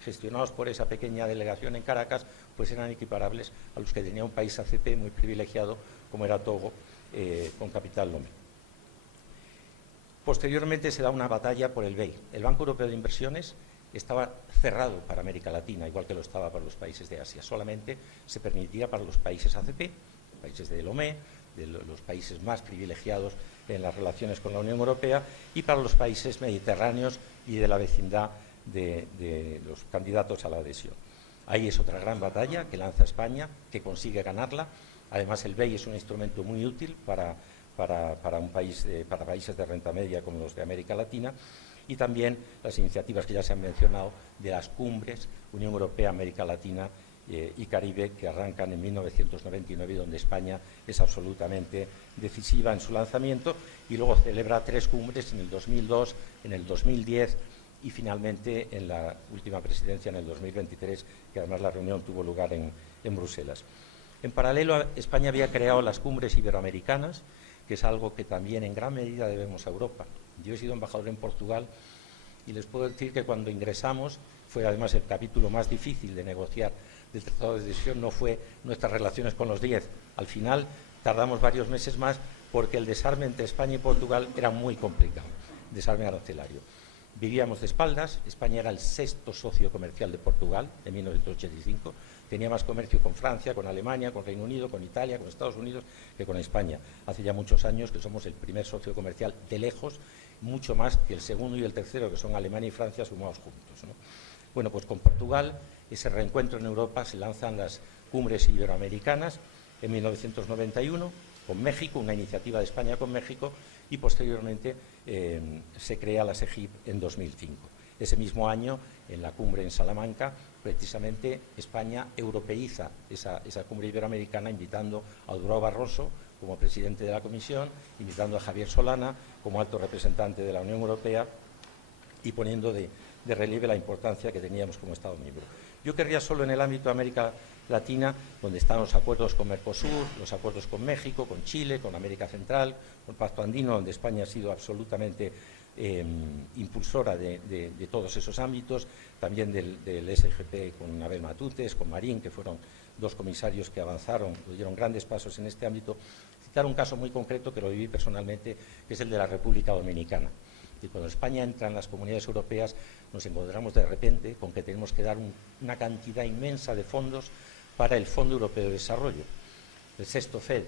gestionados por esa pequeña delegación en Caracas, pues eran equiparables a los que tenía un país ACP muy privilegiado como era Togo, con capital Lomé. Posteriormente se da una batalla por el BEI. El Banco Europeo de Inversiones estaba cerrado para América Latina, igual que lo estaba para los países de Asia. Solamente se permitía para los países ACP, países de Lomé, de los países más privilegiados en las relaciones con la Unión Europea, y para los países mediterráneos y de la vecindad de los candidatos a la adhesión. Ahí es otra gran batalla que lanza España, que consigue ganarla. Además, el BEI es un instrumento muy útil para países de renta media como los de América Latina, y también las iniciativas que ya se han mencionado de las cumbres Unión Europea, América Latina y Caribe, que arrancan en 1999 y donde España es absolutamente decisiva en su lanzamiento, y luego celebra 3 cumbres en el 2002, en el 2010 y finalmente en la última presidencia en el 2023, que además la reunión tuvo lugar en Bruselas. En paralelo, España había creado las cumbres iberoamericanas, que es algo que también en gran medida debemos a Europa. Yo he sido embajador en Portugal y les puedo decir que cuando ingresamos, fue además el capítulo más difícil de negociar del Tratado de Adhesión, no fue nuestras relaciones con los 10. Al final tardamos varios meses más porque el desarme entre España y Portugal era muy complicado, desarme arancelario. Vivíamos de espaldas. España era el 6º socio comercial de Portugal en 1985. Tenía más comercio con Francia, con Alemania, con Reino Unido, con Italia, con Estados Unidos que con España. Hace ya muchos años que somos el primer socio comercial de lejos, mucho más que el segundo y el tercero, que son Alemania y Francia sumados juntos, ¿no? Bueno, pues con Portugal, ese reencuentro en Europa, se lanzan las cumbres iberoamericanas en 1991, con México, una iniciativa de España con México, y posteriormente se crea la SEGIP en 2005. Ese mismo año, en la cumbre en Salamanca, precisamente España europeiza esa cumbre iberoamericana, invitando a Durão Barroso como presidente de la Comisión, invitando a Javier Solana como alto representante de la Unión Europea y poniendo de relieve la importancia que teníamos como Estado miembro. Yo querría solo en el ámbito de América Latina, donde están los acuerdos con Mercosur, los acuerdos con México, con Chile, con América Central, con el Pacto Andino, donde España ha sido absolutamente impulsora de todos esos ámbitos, también del SGP con Abel Matutes, con Marín, que fueron 2 comisarios que avanzaron, dieron grandes pasos en este ámbito. Citar un caso muy concreto que lo viví personalmente, que es el de la República Dominicana. Y cuando España entra en las comunidades europeas, nos encontramos de repente con que tenemos que dar una cantidad inmensa de fondos para el Fondo Europeo de Desarrollo, el 6º FED,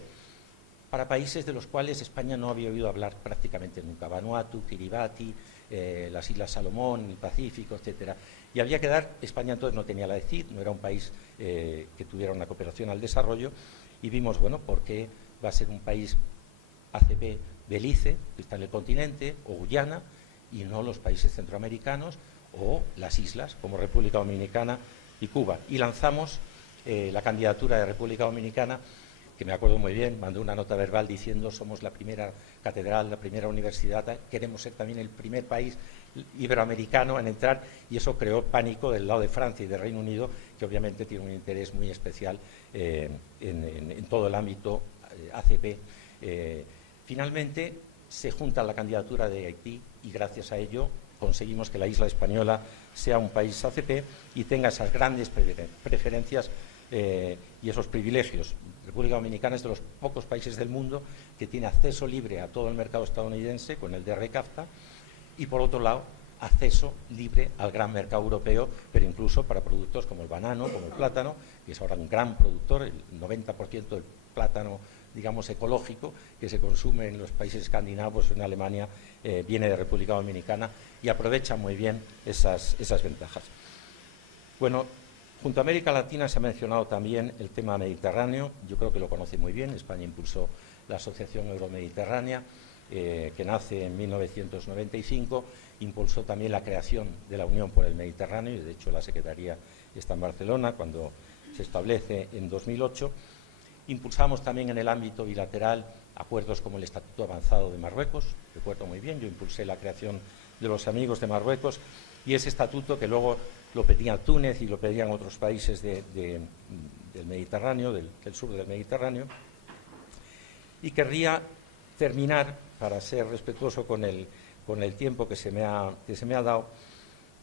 para países de los cuales España no había oído hablar prácticamente nunca: Vanuatu, Kiribati, las Islas Salomón, el Pacífico, etcétera. Y había que dar, España entonces no tenía la DECID, no era un país que tuviera una cooperación al desarrollo, y vimos, bueno, ¿por qué va a ser un país ACP Belice, que está en el continente, o Guyana, y no los países centroamericanos o las islas como República Dominicana y Cuba? Y lanzamos la candidatura de República Dominicana, que me acuerdo muy bien, mandó una nota verbal diciendo: somos la primera catedral, la primera universidad, queremos ser también el primer país iberoamericano en entrar, y eso creó pánico del lado de Francia y de Reino Unido, que obviamente tiene un interés muy especial en todo el ámbito ACP. Finalmente se junta la candidatura de Haití y gracias a ello conseguimos que la isla española sea un país ACP y tenga esas grandes preferencias y esos privilegios. República Dominicana es de los pocos países del mundo que tiene acceso libre a todo el mercado estadounidense con el DR-CAFTA y, por otro lado, acceso libre al gran mercado europeo, pero incluso para productos como el banano, como el plátano, que es ahora un gran productor. El 90% del plátano, digamos, ecológico que se consume en los países escandinavos o en Alemania viene de República Dominicana, y aprovecha muy bien esas ventajas. Bueno, junto a América Latina se ha mencionado también el tema mediterráneo. Yo creo que lo conoce muy bien. España impulsó la Asociación Euromediterránea, que nace en 1995, impulsó también la creación de la Unión por el Mediterráneo, y de hecho la Secretaría está en Barcelona cuando se establece en 2008. Impulsamos también en el ámbito bilateral acuerdos como el Estatuto Avanzado de Marruecos. Recuerdo muy bien, yo impulsé la creación de los Amigos de Marruecos, y ese estatuto que luego lo pedía Túnez y lo pedían otros países del Mediterráneo, del sur del Mediterráneo. Y querría terminar, para ser respetuoso con el tiempo que se me ha dado,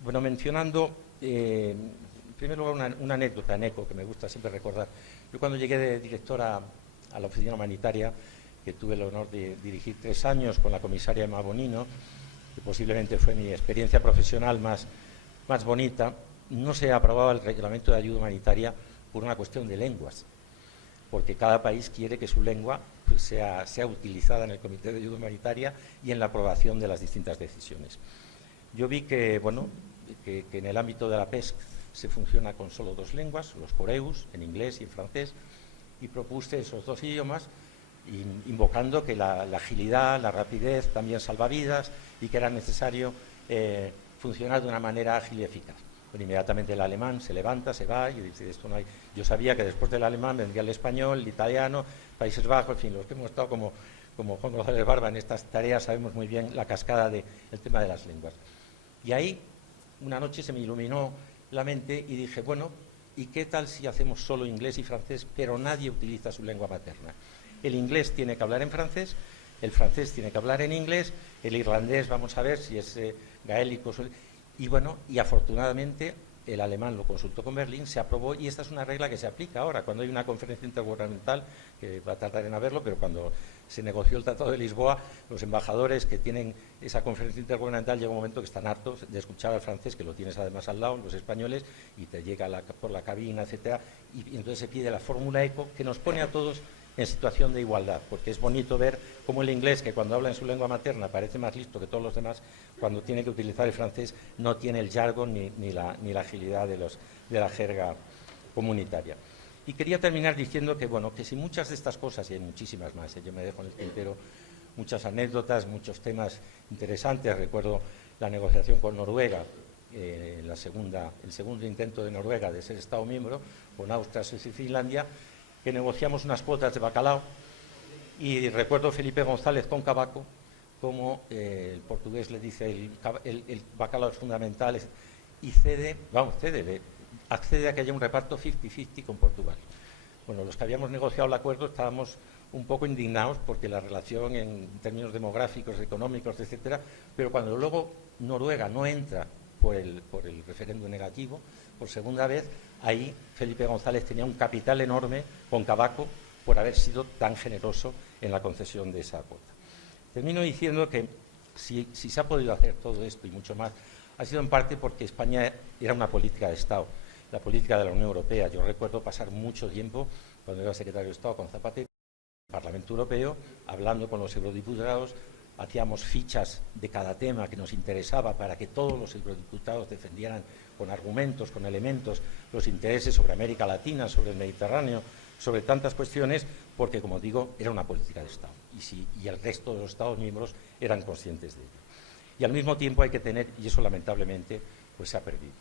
bueno, mencionando en primer lugar una anécdota en ECO que me gusta siempre recordar. Yo cuando llegué de director a la oficina humanitaria que tuve el honor de dirigir 3 años con la comisaria Emma Bonino, que posiblemente fue mi experiencia profesional más bonita, no se aprobaba el reglamento de ayuda humanitaria por una cuestión de lenguas, porque cada país quiere que su lengua pues, sea utilizada en el Comité de Ayuda Humanitaria y en la aprobación de las distintas decisiones. Yo vi que, bueno, que en el ámbito de la PESC se funciona con solo 2 lenguas, los coreus, en inglés y en francés, y propuse esos 2 idiomas, invocando que la agilidad, la rapidez también salva vidas y que era necesario funcionar de una manera ágil y eficaz. Bueno, inmediatamente el alemán se levanta, se va y dice, esto no hay. Yo sabía que después del alemán vendría el español, el italiano, Países Bajos, en fin, los que hemos estado como Juan González Barba en estas tareas sabemos muy bien la cascada del tema de las lenguas. Y ahí, una noche se me iluminó la mente y dije, bueno, ¿y qué tal si hacemos solo inglés y francés, pero nadie utiliza su lengua materna? El inglés tiene que hablar en francés, el francés tiene que hablar en inglés, el irlandés, vamos a ver si es gaélico. Y bueno, y afortunadamente el alemán lo consultó con Berlín, se aprobó y esta es una regla que se aplica ahora. Cuando hay una conferencia intergubernamental, que va a tardar en haberlo, pero cuando se negoció el Tratado de Lisboa, los embajadores que tienen esa conferencia intergubernamental llega un momento que están hartos de escuchar al francés, que lo tienes además al lado, los españoles, y te llega por la cabina, etcétera, y entonces se pide la fórmula ECO que nos pone a todos en situación de igualdad, porque es bonito ver cómo el inglés, que cuando habla en su lengua materna parece más listo que todos los demás, cuando tiene que utilizar el francés no tiene el jargon ni la agilidad de la jerga comunitaria. Y quería terminar diciendo que, bueno, que si muchas de estas cosas, y hay muchísimas más, yo me dejo en el tintero muchas anécdotas, muchos temas interesantes. Recuerdo la negociación con Noruega, el segundo intento de Noruega de ser Estado miembro, con Austria, Suecia y Finlandia, que negociamos unas cuotas de bacalao, y recuerdo Felipe González con Cavaco, como el portugués le dice el bacalao es fundamental, y accede a que haya un reparto 50-50 con Portugal. Bueno, los que habíamos negociado el acuerdo estábamos un poco indignados porque la relación en términos demográficos, económicos, etcétera, pero cuando luego Noruega no entra por el referéndum negativo, por segunda vez, ahí Felipe González tenía un capital enorme con Cavaco por haber sido tan generoso en la concesión de esa cuota. Termino diciendo que si se ha podido hacer todo esto y mucho más, ha sido en parte porque España era una política de Estado, la política de la Unión Europea. Yo recuerdo pasar mucho tiempo, cuando era secretario de Estado con Zapatero, en el Parlamento Europeo, hablando con los eurodiputados, hacíamos fichas de cada tema que nos interesaba para que todos los eurodiputados defendieran con argumentos, con elementos, los intereses sobre América Latina, sobre el Mediterráneo, sobre tantas cuestiones, porque, como digo, era una política de Estado y el resto de los Estados miembros eran conscientes de ello. Y al mismo tiempo hay que tener, y eso lamentablemente pues se ha perdido,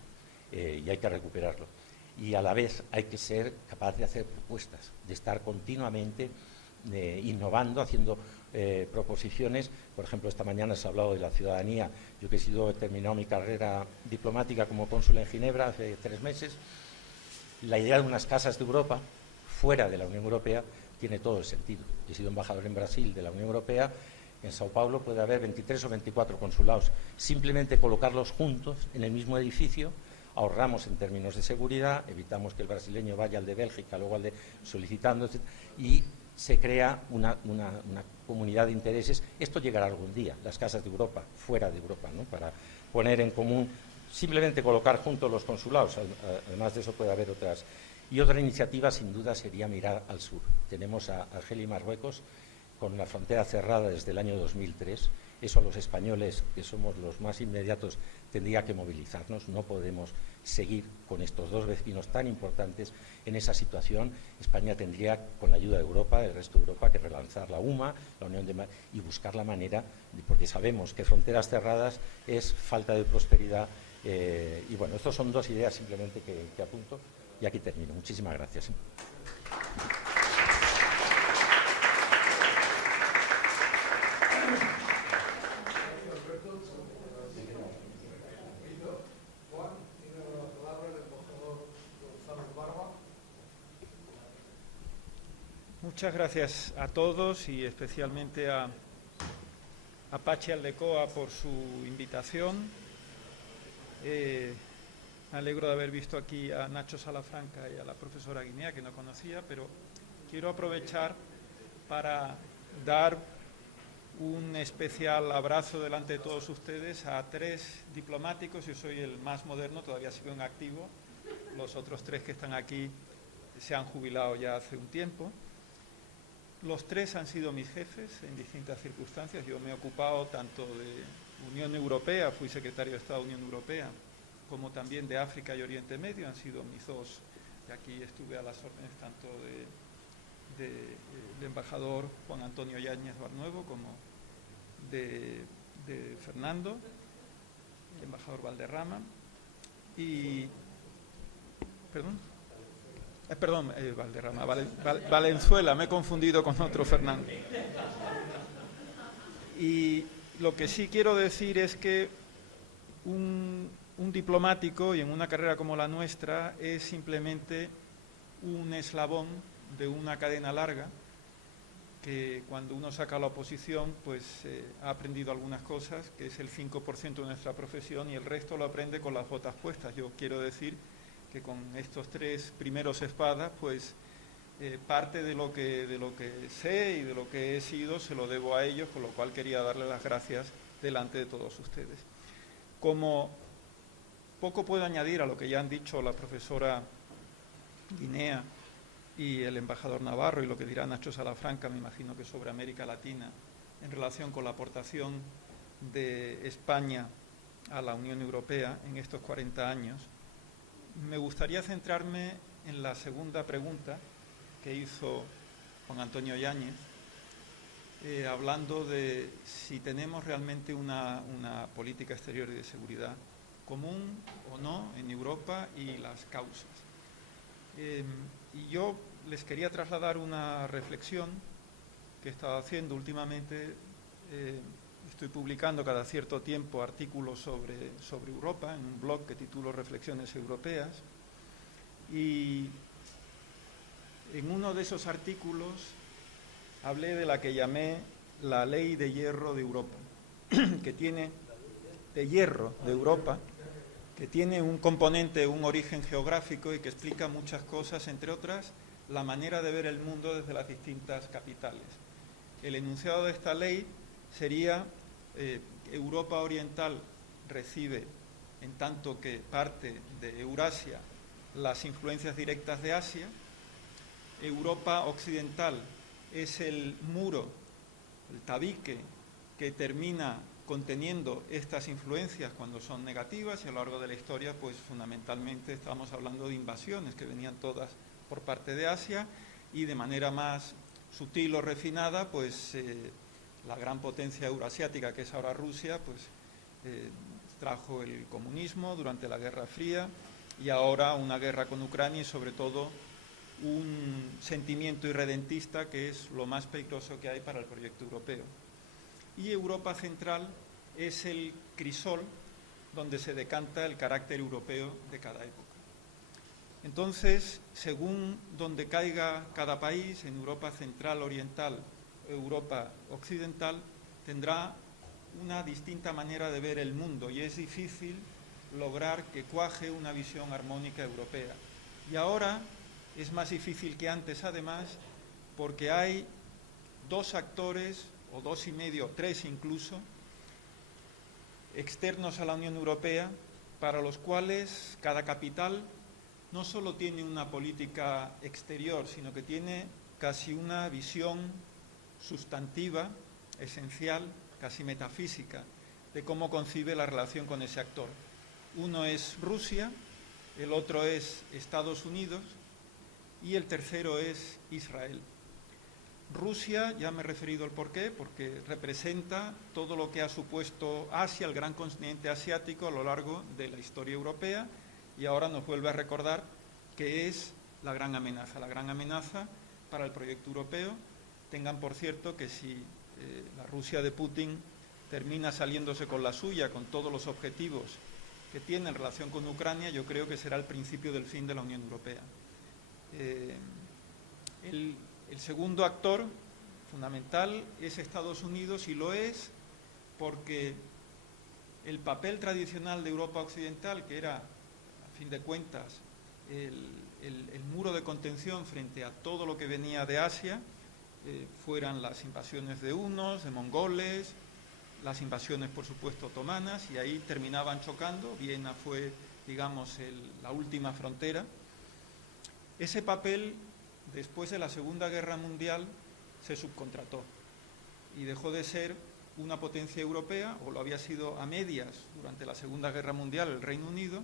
y hay que recuperarlo. Y a la vez hay que ser capaz de hacer propuestas, de estar continuamente innovando, haciendo proposiciones. Por ejemplo, esta mañana se ha hablado de la ciudadanía. Yo que he terminado mi carrera diplomática como cónsul en Ginebra hace 3 meses, la idea de unas casas de Europa fuera de la Unión Europea tiene todo el sentido. He sido embajador en Brasil de la Unión Europea. En Sao Paulo puede haber 23 o 24 consulados. Simplemente colocarlos juntos en el mismo edificio, ahorramos en términos de seguridad, evitamos que el brasileño vaya al de Bélgica, luego al de solicitando, etc. Y se crea una comunidad de intereses. Esto llegará algún día, las casas de Europa, fuera de Europa, ¿no? Para poner en común, simplemente colocar juntos los consulados. Además de eso puede haber otras. Y otra iniciativa, sin duda, sería mirar al sur. Tenemos a Argelia y Marruecos con la frontera cerrada desde el año 2003. Eso a los españoles, que somos los más inmediatos, tendría que movilizarnos. No podemos seguir con estos 2 vecinos tan importantes en esa situación. España tendría, con la ayuda de Europa, del resto de Europa, que relanzar la UMA, la Unión de y buscar la manera, porque sabemos que fronteras cerradas es falta de prosperidad. Y bueno, estas son 2 ideas simplemente que apunto y aquí termino. Muchísimas gracias. Muchas gracias a todos y especialmente a Pachi Aldecoa por su invitación. Me alegro de haber visto aquí a Nacho Salafranca y a la profesora Guinea, que no conocía, pero quiero aprovechar para dar un especial abrazo delante de todos ustedes a 3 diplomáticos. Yo soy el más moderno, todavía sigo en activo. Los otros 3 que están aquí se han jubilado ya hace un tiempo. Los 3 han sido mis jefes en distintas circunstancias. Yo me he ocupado tanto de Unión Europea, fui secretario de Estado de Unión Europea, como también de África y Oriente Medio. Han sido mis 2, y aquí estuve a las órdenes tanto del embajador Juan Antonio Yáñez Barnuevo como de Fernando, el embajador Valderrama, y Valderrama, Valenzuela, me he confundido con otro Fernando. Y lo que sí quiero decir es que un diplomático, y en una carrera como la nuestra, es simplemente un eslabón de una cadena larga, que cuando uno saca la oposición, pues ha aprendido algunas cosas, que es el 5% de nuestra profesión, y el resto lo aprende con las botas puestas. Yo quiero decir que con estos 3 primeros espadas, pues parte de lo que sé y de lo que he sido se lo debo a ellos, con lo cual quería darle las gracias delante de todos ustedes. Como poco puedo añadir a lo que ya han dicho la profesora Guinea y el embajador Navarro, y lo que dirá Nacho Salafranca, me imagino que sobre América Latina, en relación con la aportación de España a la Unión Europea en estos 40 años, me gustaría centrarme en la segunda pregunta que hizo Juan Antonio Yáñez, hablando de si tenemos realmente una política exterior y de seguridad común o no en Europa y las causas. Y yo les quería trasladar una reflexión que he estado haciendo últimamente. Estoy publicando cada cierto tiempo artículos sobre Europa en un blog que titulo Reflexiones Europeas, y en uno de esos artículos hablé de la que llamé la ley de hierro de Europa, que tiene de hierro de Europa, que tiene un componente, un origen geográfico y que explica muchas cosas, entre otras, la manera de ver el mundo desde las distintas capitales. El enunciado de esta ley sería Europa Oriental recibe, en tanto que parte de Eurasia, las influencias directas de Asia. Europa Occidental es el muro, el tabique, que termina conteniendo estas influencias cuando son negativas, y a lo largo de la historia, pues fundamentalmente estamos hablando de invasiones que venían todas por parte de Asia, y de manera más sutil o refinada, pues la gran potencia euroasiática que es ahora Rusia, pues trajo el comunismo durante la Guerra Fría, y ahora una guerra con Ucrania, y sobre todo un sentimiento irredentista que es lo más peligroso que hay para el proyecto europeo. Y Europa Central es el crisol donde se decanta el carácter europeo de cada época. Entonces, según donde caiga cada país, en Europa Central, Oriental, Europa Occidental, tendrá una distinta manera de ver el mundo, y es difícil lograr que cuaje una visión armónica europea. Y ahora es más difícil que antes, además, porque hay 2 actores, o 2 y medio, 3 incluso, externos a la Unión Europea, para los cuales cada capital no solo tiene una política exterior, sino que tiene casi una visión sustantiva, esencial, casi metafísica, de cómo concibe la relación con ese actor. Uno es Rusia, el otro es Estados Unidos y el tercero es Israel. Rusia, ya me he referido al porqué, porque representa todo lo que ha supuesto Asia, el gran continente asiático, a lo largo de la historia europea, y ahora nos vuelve a recordar que es la gran amenaza para el proyecto europeo. Tengan por cierto que si la Rusia de Putin termina saliéndose con la suya, con todos los objetivos que tiene en relación con Ucrania, yo creo que será el principio del fin de la Unión Europea. El segundo actor fundamental es Estados Unidos, y lo es porque el papel tradicional de Europa Occidental, que era, a fin de cuentas, el muro de contención frente a todo lo que venía de Asia, fueran las invasiones de hunos, de mongoles, las invasiones, por supuesto, otomanas, y ahí terminaban chocando. Viena fue, digamos, la última frontera. Ese papel, después de la Segunda Guerra Mundial, se subcontrató y dejó de ser una potencia europea, o lo había sido a medias durante la Segunda Guerra Mundial el Reino Unido,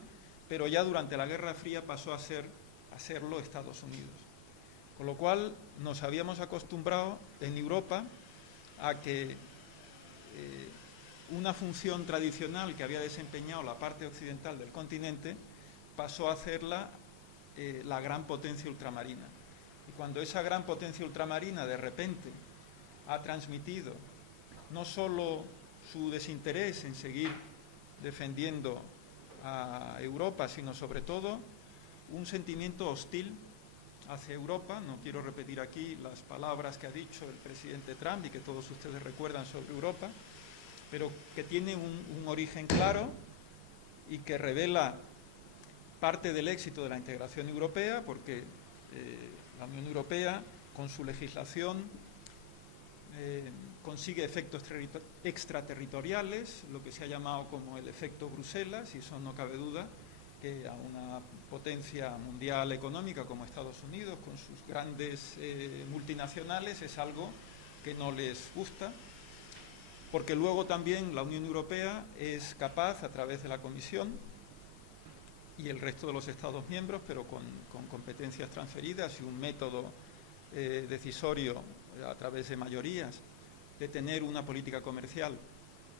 pero ya durante la Guerra Fría pasó a serlo Estados Unidos. Con lo cual nos habíamos acostumbrado en Europa a que una función tradicional que había desempeñado la parte occidental del continente pasó a hacerla la gran potencia ultramarina. Y cuando esa gran potencia ultramarina de repente ha transmitido no solo su desinterés en seguir defendiendo a Europa, sino sobre todo un sentimiento hostil hacia Europa. No quiero repetir aquí las palabras que ha dicho el presidente Trump y que todos ustedes recuerdan sobre Europa, pero que tiene un origen claro y que revela parte del éxito de la integración europea, porque la Unión Europea, con su legislación, consigue efectos extraterritoriales, lo que se ha llamado como el efecto Bruselas, y eso no cabe duda que a una potencia mundial económica como Estados Unidos, con sus grandes multinacionales, es algo que no les gusta, porque luego también la Unión Europea es capaz, a través de la Comisión y el resto de los Estados miembros, pero con competencias transferidas y un método decisorio a través de mayorías, de tener una política comercial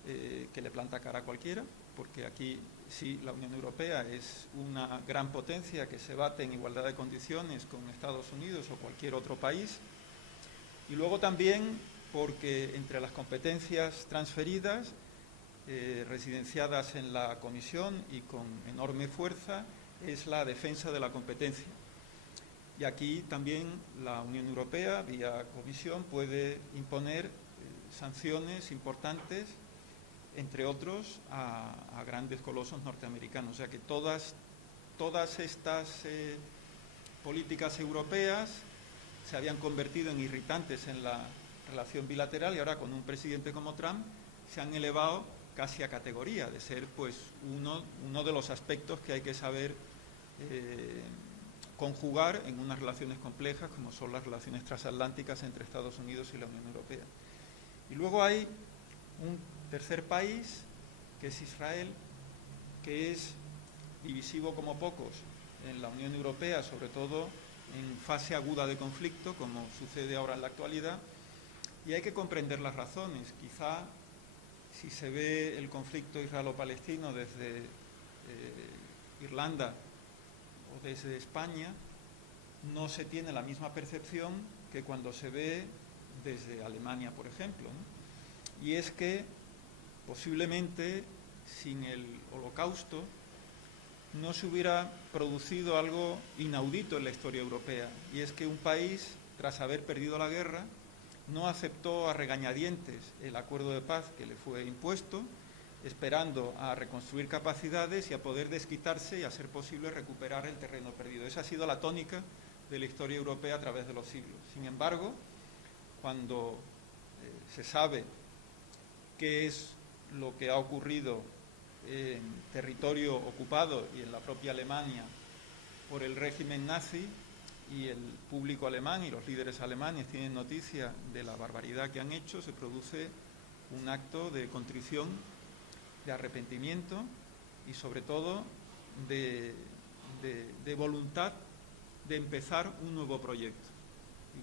que le planta cara a cualquiera, porque aquí sí la Unión Europea es una gran potencia que se bate en igualdad de condiciones con Estados Unidos o cualquier otro país. Y luego también porque entre las competencias transferidas, residenciadas en la Comisión y con enorme fuerza, es la defensa de la competencia. Y aquí también la Unión Europea, vía Comisión, puede imponer sanciones importantes, entre otros, a grandes colosos norteamericanos. O sea que todas estas políticas europeas se habían convertido en irritantes en la relación bilateral, y ahora con un presidente como Trump se han elevado casi a categoría de ser pues uno de los aspectos que hay que saber conjugar en unas relaciones complejas como son las relaciones transatlánticas entre Estados Unidos y la Unión Europea. Y luego hay un tercer país, que es Israel, que es divisivo como pocos en la Unión Europea, sobre todo en fase aguda de conflicto, como sucede ahora en la actualidad, y hay que comprender las razones. Quizá si se ve el conflicto israelo-palestino desde Irlanda o desde España, no se tiene la misma percepción que cuando se ve desde Alemania, por ejemplo, ¿no? Y es que posiblemente sin el Holocausto no se hubiera producido algo inaudito en la historia europea, y es que un país, tras haber perdido la guerra, no aceptó a regañadientes el acuerdo de paz que le fue impuesto, esperando a reconstruir capacidades y a poder desquitarse y a ser posible recuperar el terreno perdido. Esa ha sido la tónica de la historia europea a través de los siglos. Sin embargo, cuando se sabe qué es lo que ha ocurrido en territorio ocupado y en la propia Alemania por el régimen nazi, y el público alemán y los líderes alemanes tienen noticia de la barbaridad que han hecho, se produce un acto de contrición, de arrepentimiento y sobre todo de voluntad de empezar un nuevo proyecto.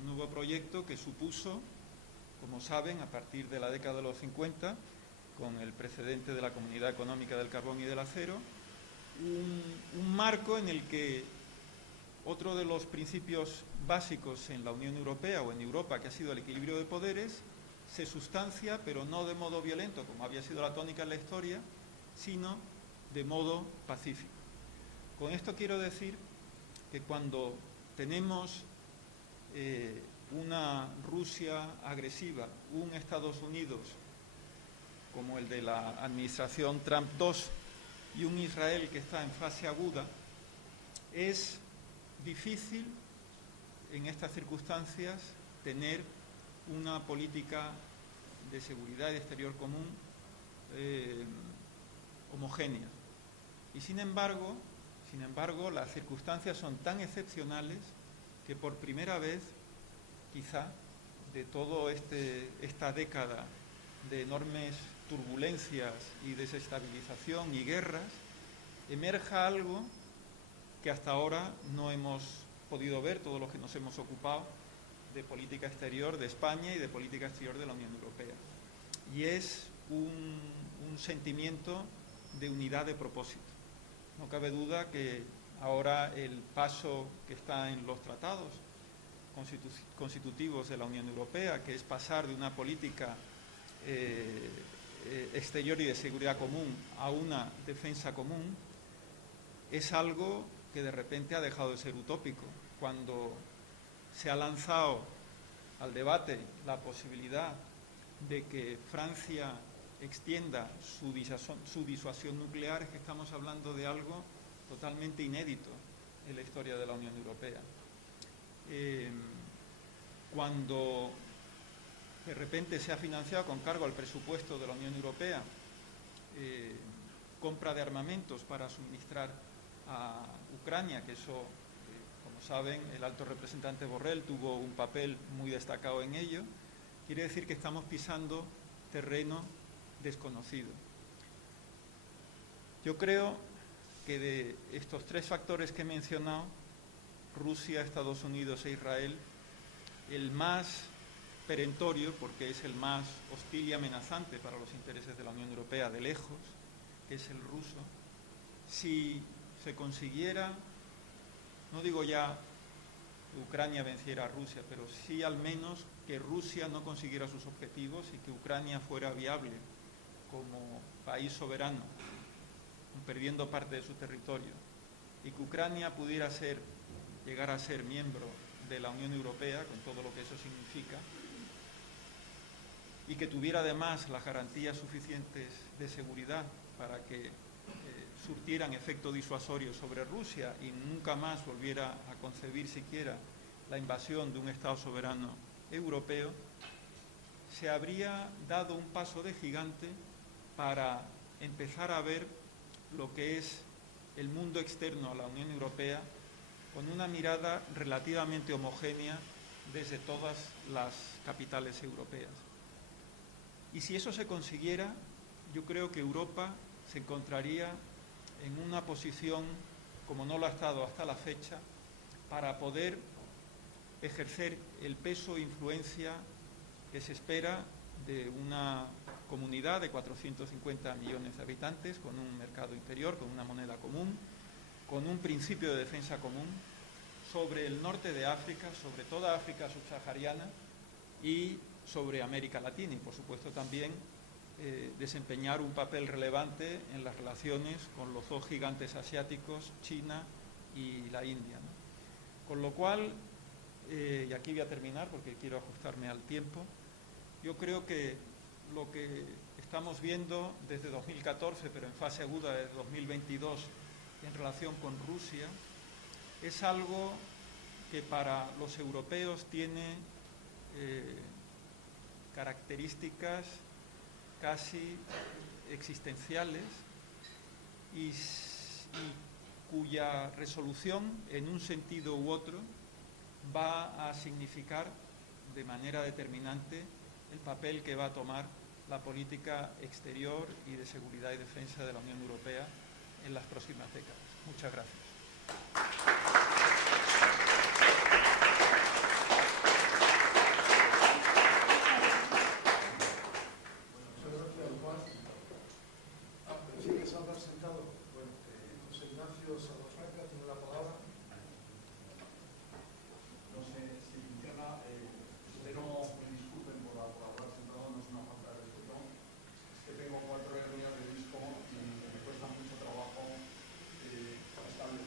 Un nuevo proyecto que supuso, como saben, a partir de la década de los 50, con el precedente de la Comunidad Económica del Carbón y del Acero, un marco en el que otro de los principios básicos en la Unión Europea o en Europa, que ha sido el equilibrio de poderes, se sustancia, pero no de modo violento, como había sido la tónica en la historia, sino de modo pacífico. Con esto quiero decir que cuando tenemos una Rusia agresiva, un Estados Unidos como el de la administración Trump II y un Israel que está en fase aguda, es difícil en estas circunstancias tener una política de seguridad y exterior común homogénea. Y sin embargo, las circunstancias son tan excepcionales que por primera vez, quizá, de toda esta década de enormes turbulencias y desestabilización y guerras, emerja algo que hasta ahora no hemos podido ver, todos los que nos hemos ocupado de política exterior de España y de política exterior de la Unión Europea. Y es un sentimiento de unidad de propósito. No cabe duda que ahora el paso que está en los tratados constitutivos de la Unión Europea, que es pasar de una política exterior y de seguridad común a una defensa común, es algo que de repente ha dejado de ser utópico. Cuando se ha lanzado al debate la posibilidad de que Francia extienda su disuasión nuclear, es que estamos hablando de algo totalmente inédito en la historia de la Unión Europea. Cuando de repente se ha financiado con cargo al presupuesto de la Unión Europea compra de armamentos para suministrar a Ucrania, que eso, como saben, el alto representante Borrell tuvo un papel muy destacado en ello, quiere decir que estamos pisando terreno desconocido. Yo creo que de estos tres factores que he mencionado, Rusia, Estados Unidos e Israel, el más perentorio, porque es el más hostil y amenazante para los intereses de la Unión Europea de lejos, que es el ruso, si se consiguiera, no digo ya que Ucrania venciera a Rusia, pero sí al menos que Rusia no consiguiera sus objetivos y que Ucrania fuera viable como país soberano, perdiendo parte de su territorio, y que Ucrania pudiera llegar a ser miembro de la Unión Europea, con todo lo que eso significa, y que tuviera además las garantías suficientes de seguridad para que surtieran efecto disuasorio sobre Rusia y nunca más volviera a concebir siquiera la invasión de un Estado soberano europeo, se habría dado un paso de gigante para empezar a ver lo que es el mundo externo a la Unión Europea con una mirada relativamente homogénea desde todas las capitales europeas. Y si eso se consiguiera, yo creo que Europa se encontraría en una posición, como no lo ha estado hasta la fecha, para poder ejercer el peso e influencia que se espera de una comunidad de 450 millones de habitantes, con un mercado interior, con una moneda común, con un principio de defensa común, sobre el norte de África, sobre toda África subsahariana y sobre América Latina, y por supuesto también desempeñar un papel relevante en las relaciones con los dos gigantes asiáticos, China y la India, ¿no? Con lo cual, y aquí voy a terminar porque quiero ajustarme al tiempo, yo creo que lo que estamos viendo desde 2014, pero en fase aguda desde 2022, en relación con Rusia, es algo que para los europeos tiene características casi existenciales y cuya resolución, en un sentido u otro, va a significar de manera determinante el papel que va a tomar la política exterior y de seguridad y defensa de la Unión Europea en las próximas décadas. Muchas gracias. Tengo 4 hernias de disco y me cuesta mucho trabajo establecer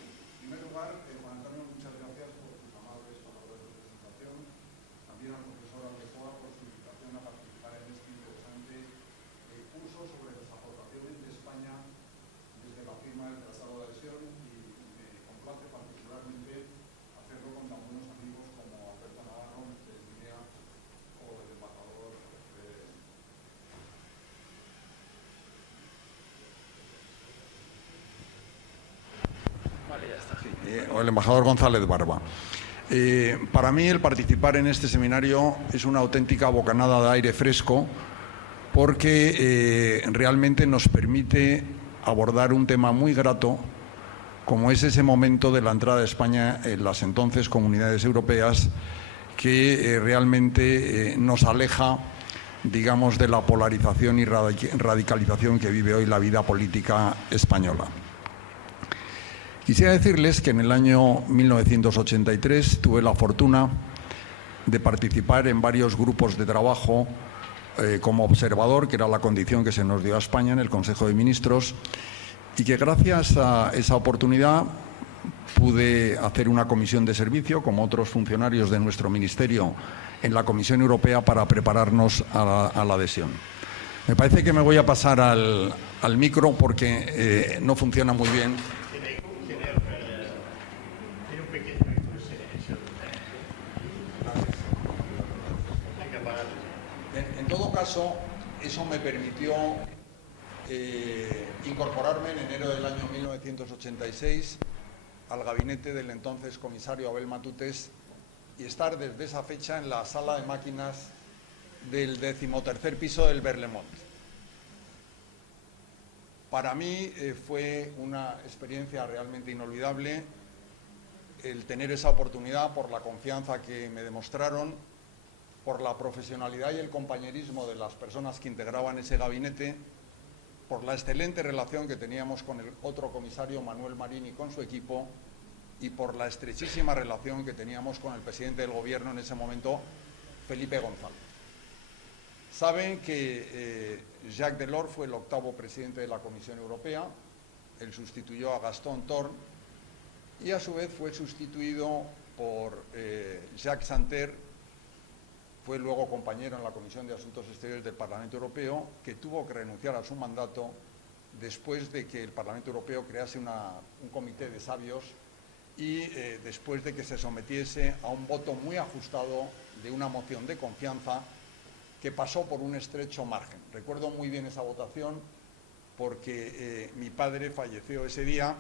o el embajador González Barba. Para mí el participar en este seminario es una auténtica bocanada de aire fresco porque realmente nos permite abordar un tema muy grato como es ese momento de la entrada de España en las entonces comunidades europeas que realmente nos aleja, digamos, de la polarización y radicalización que vive hoy la vida política española. Quisiera decirles que en el año 1983 tuve la fortuna de participar en varios grupos de trabajo como observador, que era la condición que se nos dio a España en el Consejo de Ministros, y que gracias a esa oportunidad pude hacer una comisión de servicio, como otros funcionarios de nuestro ministerio, en la Comisión Europea para prepararnos a la adhesión. Me parece que me voy a pasar al micro porque no funciona muy bien. En todo caso, eso me permitió incorporarme en enero del año 1986 al gabinete del entonces comisario Abel Matutes y estar desde esa fecha en la sala de máquinas del 13º piso del Berlemont. Para mí fue una experiencia realmente inolvidable el tener esa oportunidad por la confianza que me demostraron, por la profesionalidad y el compañerismo de las personas que integraban ese gabinete, por la excelente relación que teníamos con el otro comisario, Manuel Marín, y con su equipo, y por la estrechísima relación que teníamos con el presidente del Gobierno en ese momento, Felipe González. Saben que Jacques Delors fue el 8º presidente de la Comisión Europea, él sustituyó a Gaston Thorn, y a su vez fue sustituido por Jacques Santer, fue luego compañero en la Comisión de Asuntos Exteriores del Parlamento Europeo, que tuvo que renunciar a su mandato después de que el Parlamento Europeo crease un comité de sabios y después de que se sometiese a un voto muy ajustado de una moción de confianza que pasó por un estrecho margen. Recuerdo muy bien esa votación porque mi padre falleció ese día,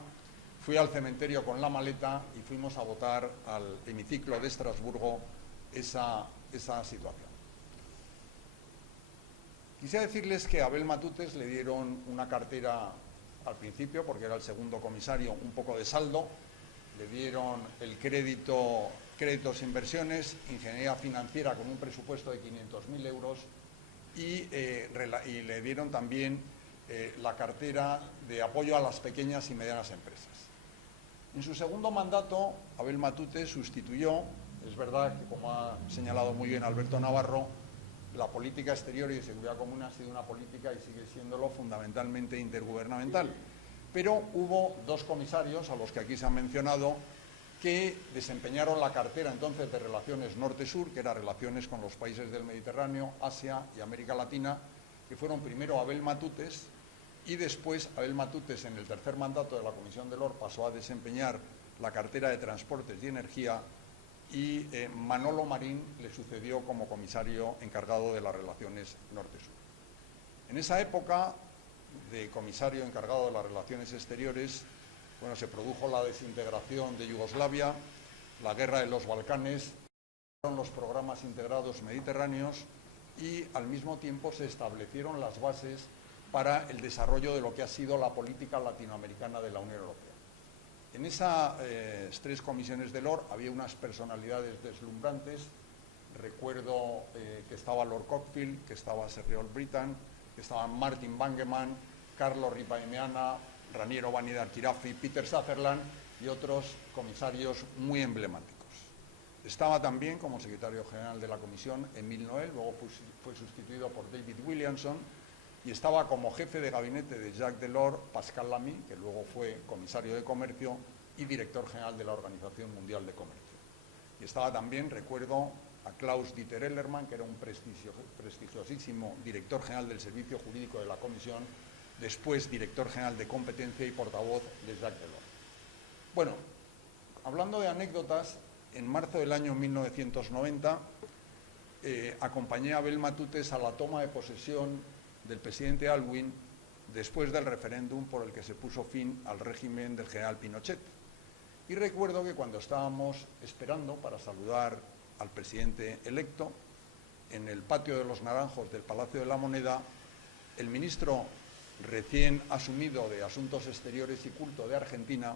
fui al cementerio con la maleta y fuimos a votar al hemiciclo de Estrasburgo esa situación. Quisiera decirles que a Abel Matutes le dieron una cartera al principio, porque era el segundo comisario, un poco de saldo, le dieron el créditos e inversiones, ingeniería financiera con un presupuesto de 500.000 euros y le dieron también la cartera de apoyo a las pequeñas y medianas empresas. En su segundo mandato, Abel Matutes sustituyó. Es verdad que, como ha señalado muy bien Alberto Navarro, la política exterior y de seguridad común ha sido una política, y sigue siéndolo, fundamentalmente intergubernamental. Pero hubo dos comisarios, a los que aquí se han mencionado, que desempeñaron la cartera entonces de Relaciones Norte-Sur, que era relaciones con los países del Mediterráneo, Asia y América Latina, que fueron primero Abel Matutes, y después Abel Matutes, en el tercer mandato de la Comisión Delors, pasó a desempeñar la cartera de Transportes y Energía, y Manolo Marín le sucedió como comisario encargado de las relaciones Norte-Sur. En esa época de comisario encargado de las relaciones exteriores, bueno, se produjo la desintegración de Yugoslavia, la guerra de los Balcanes, los programas integrados mediterráneos y al mismo tiempo se establecieron las bases para el desarrollo de lo que ha sido la política latinoamericana de la Unión Europea. En esas tres comisiones de Delors había unas personalidades deslumbrantes. Recuerdo que estaba Lord Cockfield, que estaba Sergio Britan, que estaban Martin Bangemann, Carlos Ripaimiana, Raniero Vanidar Chirafi, Peter Sutherland y otros comisarios muy emblemáticos. Estaba también como secretario general de la comisión Emile Noël, luego fue sustituido por David Williamson, y estaba como jefe de gabinete de Jacques Delors Pascal Lamy, que luego fue comisario de Comercio y director general de la Organización Mundial de Comercio. Y estaba también, recuerdo, a Klaus-Dieter Ellermann, que era un prestigiosísimo director general del Servicio Jurídico de la Comisión, después director general de Competencia y portavoz de Jacques Delors. Bueno, hablando de anécdotas, en marzo del año 1990 acompañé a Abel Matutes a la toma de posesión del presidente Aylwin después del referéndum por el que se puso fin al régimen del general Pinochet. Y recuerdo que cuando estábamos esperando para saludar al presidente electo, en el patio de los Naranjos del Palacio de la Moneda, el ministro recién asumido de Asuntos Exteriores y Culto de Argentina,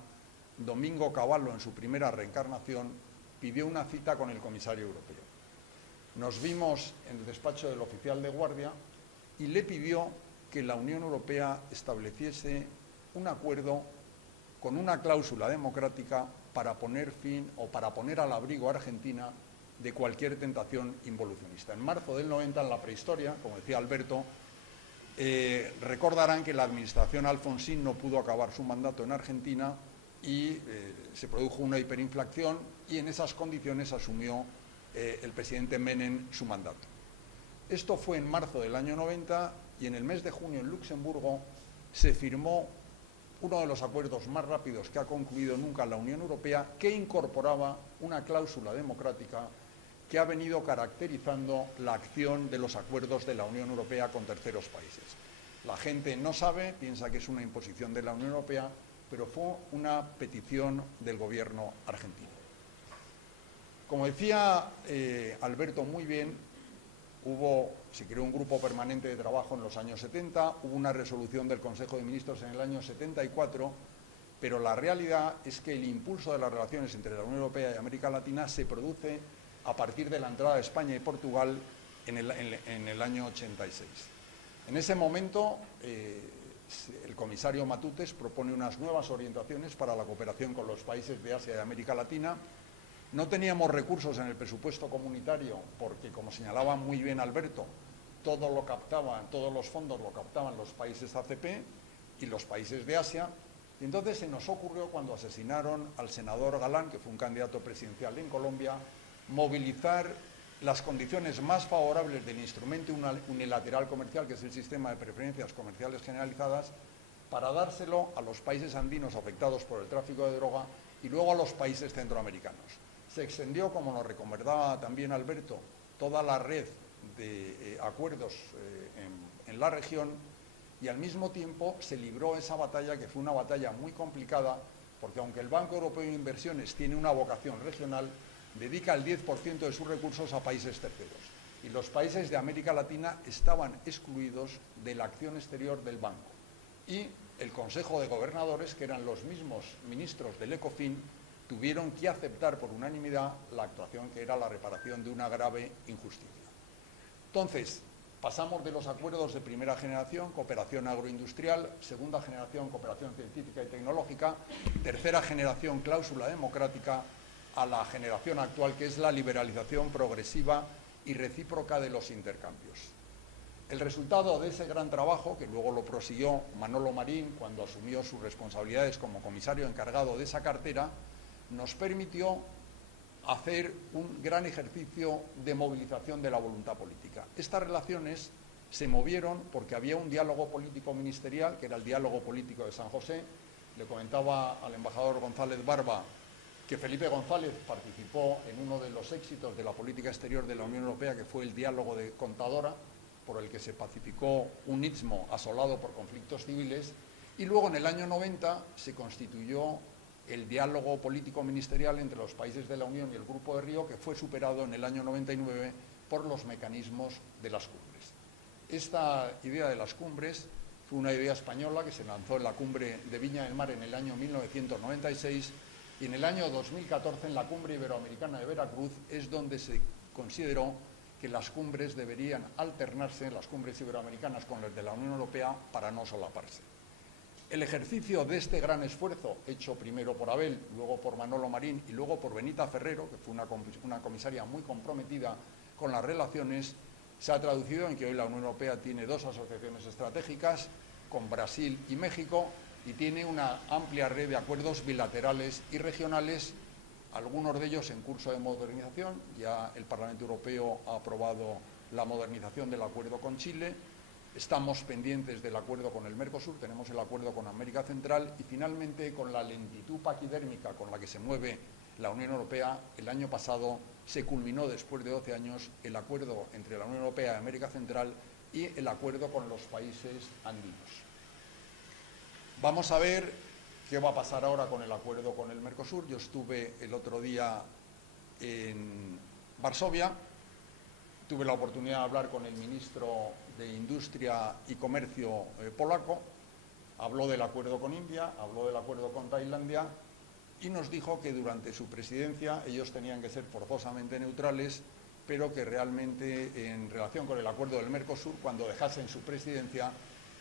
Domingo Cavallo, en su primera reencarnación, pidió una cita con el comisario europeo. Nos vimos en el despacho del oficial de guardia y le pidió que la Unión Europea estableciese un acuerdo con una cláusula democrática para poner fin o para poner al abrigo a Argentina de cualquier tentación involucionista. En marzo del 90, en la prehistoria, como decía Alberto, recordarán que la administración Alfonsín no pudo acabar su mandato en Argentina y se produjo una hiperinflación y en esas condiciones asumió el presidente Menem su mandato. Esto fue en marzo del año 90 y en el mes de junio en Luxemburgo se firmó uno de los acuerdos más rápidos que ha concluido nunca la Unión Europea, que incorporaba una cláusula democrática que ha venido caracterizando la acción de los acuerdos de la Unión Europea con terceros países. La gente no sabe, piensa que es una imposición de la Unión Europea, pero fue una petición del gobierno argentino. Como decía Alberto muy bien, se creó un grupo permanente de trabajo en los años 70, hubo una resolución del Consejo de Ministros en el año 74, pero la realidad es que el impulso de las relaciones entre la Unión Europea y América Latina se produce a partir de la entrada de España y Portugal en el año 86. En ese momento, el comisario Matutes propone unas nuevas orientaciones para la cooperación con los países de Asia y América Latina. No teníamos recursos en el presupuesto comunitario porque, como señalaba muy bien Alberto, todos los fondos lo captaban los países ACP y los países de Asia. Y entonces se nos ocurrió, cuando asesinaron al senador Galán, que fue un candidato presidencial en Colombia, movilizar las condiciones más favorables del instrumento unilateral comercial, que es el sistema de preferencias comerciales generalizadas, para dárselo a los países andinos afectados por el tráfico de droga y luego a los países centroamericanos. Se extendió, como nos recomendaba también Alberto, toda la red de acuerdos en la región y al mismo tiempo se libró esa batalla, que fue una batalla muy complicada, porque aunque el Banco Europeo de Inversiones tiene una vocación regional, dedica el 10% de sus recursos a países terceros. Y los países de América Latina estaban excluidos de la acción exterior del banco. Y el Consejo de Gobernadores, que eran los mismos ministros del ECOFIN, tuvieron que aceptar por unanimidad la actuación que era la reparación de una grave injusticia. Entonces, pasamos de los acuerdos de primera generación, cooperación agroindustrial, segunda generación, cooperación científica y tecnológica, tercera generación, cláusula democrática, a la generación actual, que es la liberalización progresiva y recíproca de los intercambios. El resultado de ese gran trabajo, que luego lo prosiguió Manolo Marín cuando asumió sus responsabilidades como comisario encargado de esa cartera, nos permitió hacer un gran ejercicio de movilización de la voluntad política. Estas relaciones se movieron porque había un diálogo político ministerial, que era el diálogo político de San José. Le comentaba al embajador González Barba que Felipe González participó en uno de los éxitos de la política exterior de la Unión Europea, que fue el diálogo de Contadora, por el que se pacificó un istmo asolado por conflictos civiles, y luego en el año 90 se constituyó el diálogo político ministerial entre los países de la Unión y el Grupo de Río, que fue superado en el año 99 por los mecanismos de las cumbres. Esta idea de las cumbres fue una idea española que se lanzó en la cumbre de Viña del Mar en el año 1996, y en el año 2014, en la cumbre iberoamericana de Veracruz, es donde se consideró que las cumbres deberían alternarse, las cumbres iberoamericanas, con las de la Unión Europea, para no solaparse. El ejercicio de este gran esfuerzo, hecho primero por Abel, luego por Manolo Marín y luego por Benita Ferrero, que fue una comisaria muy comprometida con las relaciones, se ha traducido en que hoy la Unión Europea tiene dos asociaciones estratégicas, con Brasil y México, y tiene una amplia red de acuerdos bilaterales y regionales, algunos de ellos en curso de modernización. Ya el Parlamento Europeo ha aprobado la modernización del acuerdo con Chile. Estamos pendientes del acuerdo con el Mercosur, tenemos el acuerdo con América Central y finalmente, con la lentitud paquidérmica con la que se mueve la Unión Europea, el año pasado se culminó, después de 12 años, el acuerdo entre la Unión Europea y América Central y el acuerdo con los países andinos. Vamos a ver ¿Qué va a pasar ahora con el acuerdo con el Mercosur? Yo estuve el otro día en Varsovia, tuve la oportunidad de hablar con el ministro de Industria y Comercio polaco, habló del acuerdo con India, habló del acuerdo con Tailandia y nos dijo que durante su presidencia ellos tenían que ser forzosamente neutrales, pero que realmente en relación con el acuerdo del Mercosur, cuando dejasen su presidencia,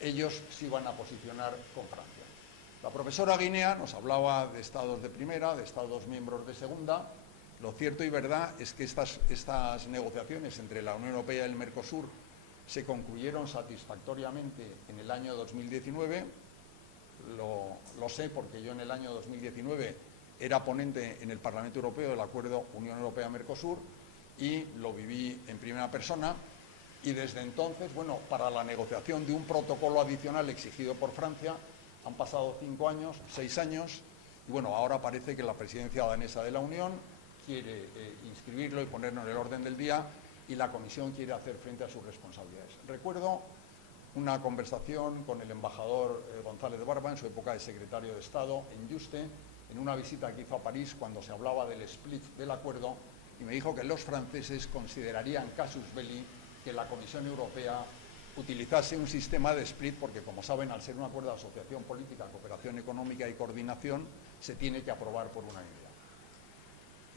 ellos se iban a posicionar con Francia. La profesora Guinea nos hablaba de estados de primera, de estados miembros de segunda. Lo cierto y verdad es que estas negociaciones entre la Unión Europea y el Mercosur se concluyeron satisfactoriamente en el año 2019. Lo sé porque yo en el año 2019 era ponente en el Parlamento Europeo del acuerdo Unión Europea-Mercosur y lo viví en primera persona. Y desde entonces, bueno, para la negociación de un protocolo adicional exigido por Francia, han pasado 5 años, 6 años, y bueno, ahora parece que la presidencia danesa de la Unión quiere inscribirlo y ponerlo en el orden del día, y la Comisión quiere hacer frente a sus responsabilidades. Recuerdo una conversación con el embajador González de Barba, en su época de secretario de Estado, en Yuste, en una visita que hizo a París cuando se hablaba del split del acuerdo, y me dijo que los franceses considerarían casus belli que la Comisión Europea utilizase un sistema de split porque, como saben, al ser un acuerdo de asociación política, cooperación económica y coordinación, se tiene que aprobar por unanimidad.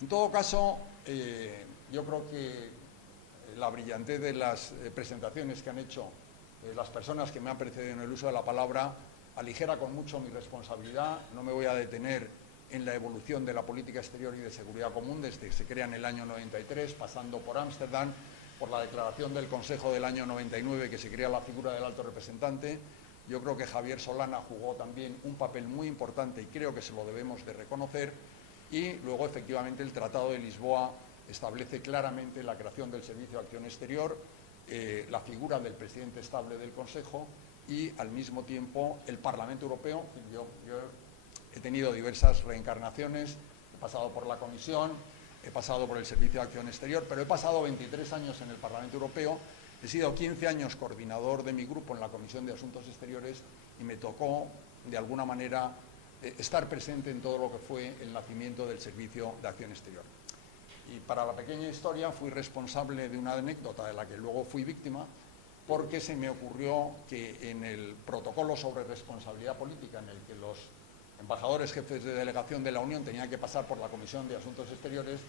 En todo caso, yo creo que la brillantez de las presentaciones que han hecho las personas que me han precedido en el uso de la palabra aligera con mucho mi responsabilidad. No me voy a detener en la evolución de la política exterior y de seguridad común desde que se crea en el año 93, pasando por Ámsterdam, por la declaración del Consejo del año 99 que se crea la figura del alto representante. Yo creo que Javier Solana jugó también un papel muy importante y creo que se lo debemos de reconocer. Y luego, efectivamente, el Tratado de Lisboa establece claramente la creación del Servicio de Acción Exterior, la figura del presidente estable del Consejo y, al mismo tiempo, el Parlamento Europeo. Yo he tenido diversas reencarnaciones, he pasado por la Comisión, he pasado por el Servicio de Acción Exterior, pero he pasado 23 años en el Parlamento Europeo, he sido 15 años coordinador de mi grupo en la Comisión de Asuntos Exteriores y me tocó, de alguna manera, estar presente en todo lo que fue el nacimiento del Servicio de Acción Exterior. Y para la pequeña historia fui responsable de una anécdota de la que luego fui víctima, porque se me ocurrió que en el protocolo sobre responsabilidad política, en el que los embajadores jefes de delegación de la Unión tenían que pasar por la Comisión de Asuntos Exteriores,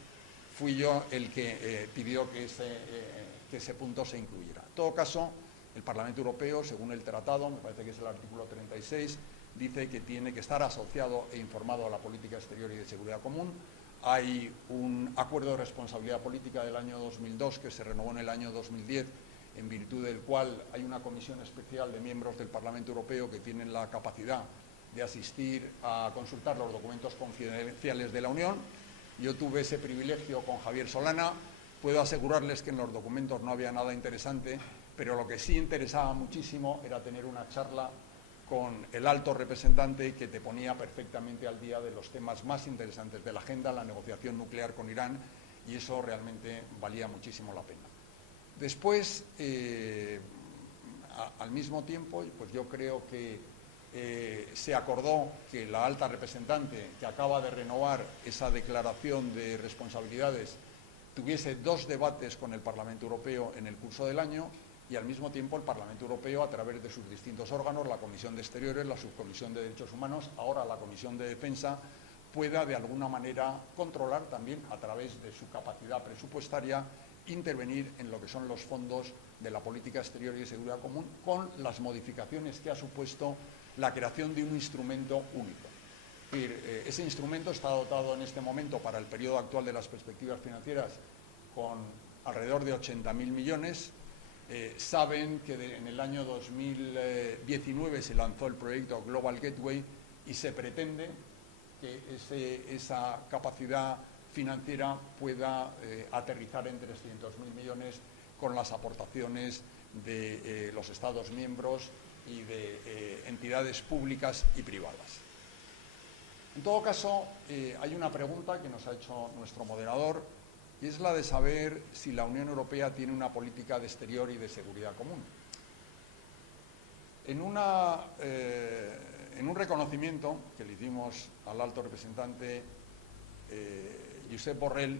fui yo el que pidió que ese punto se incluyera. En todo caso, el Parlamento Europeo, según el tratado, me parece que es el artículo 36, dice que tiene que estar asociado e informado a la política exterior y de seguridad común. Hay un acuerdo de responsabilidad política del año 2002 que se renovó en el año 2010, en virtud del cual hay una comisión especial de miembros del Parlamento Europeo que tienen la capacidad de asistir a consultar los documentos confidenciales de la Unión. Yo tuve ese privilegio con Javier Solana. Puedo asegurarles que en los documentos no había nada interesante, pero lo que sí interesaba muchísimo era tener una charla con el alto representante que te ponía perfectamente al día de los temas más interesantes de la agenda, la negociación nuclear con Irán, y eso realmente valía muchísimo la pena. Después, al mismo tiempo, pues yo creo que se acordó que la alta representante, que acaba de renovar esa declaración de responsabilidades, tuviese 2 debates con el Parlamento Europeo en el curso del año, y al mismo tiempo el Parlamento Europeo, a través de sus distintos órganos, la Comisión de Exteriores, la Subcomisión de Derechos Humanos, ahora la Comisión de Defensa, pueda de alguna manera controlar también, a través de su capacidad presupuestaria, intervenir en lo que son los fondos de la política exterior y de seguridad común, con las modificaciones que ha supuesto la creación de un instrumento único. Es decir, ese instrumento está dotado en este momento, para el periodo actual de las perspectivas financieras, con alrededor de 80.000 millones. Saben que en el año 2019 se lanzó el proyecto Global Gateway y se pretende que esa capacidad financiera pueda aterrizar en 300.000 millones con las aportaciones de los Estados miembros y de entidades públicas y privadas. En todo caso, hay una pregunta que nos ha hecho nuestro moderador, y es la de saber si la Unión Europea tiene una política de exterior y de seguridad común. En En un reconocimiento que le hicimos al alto representante Josep Borrell,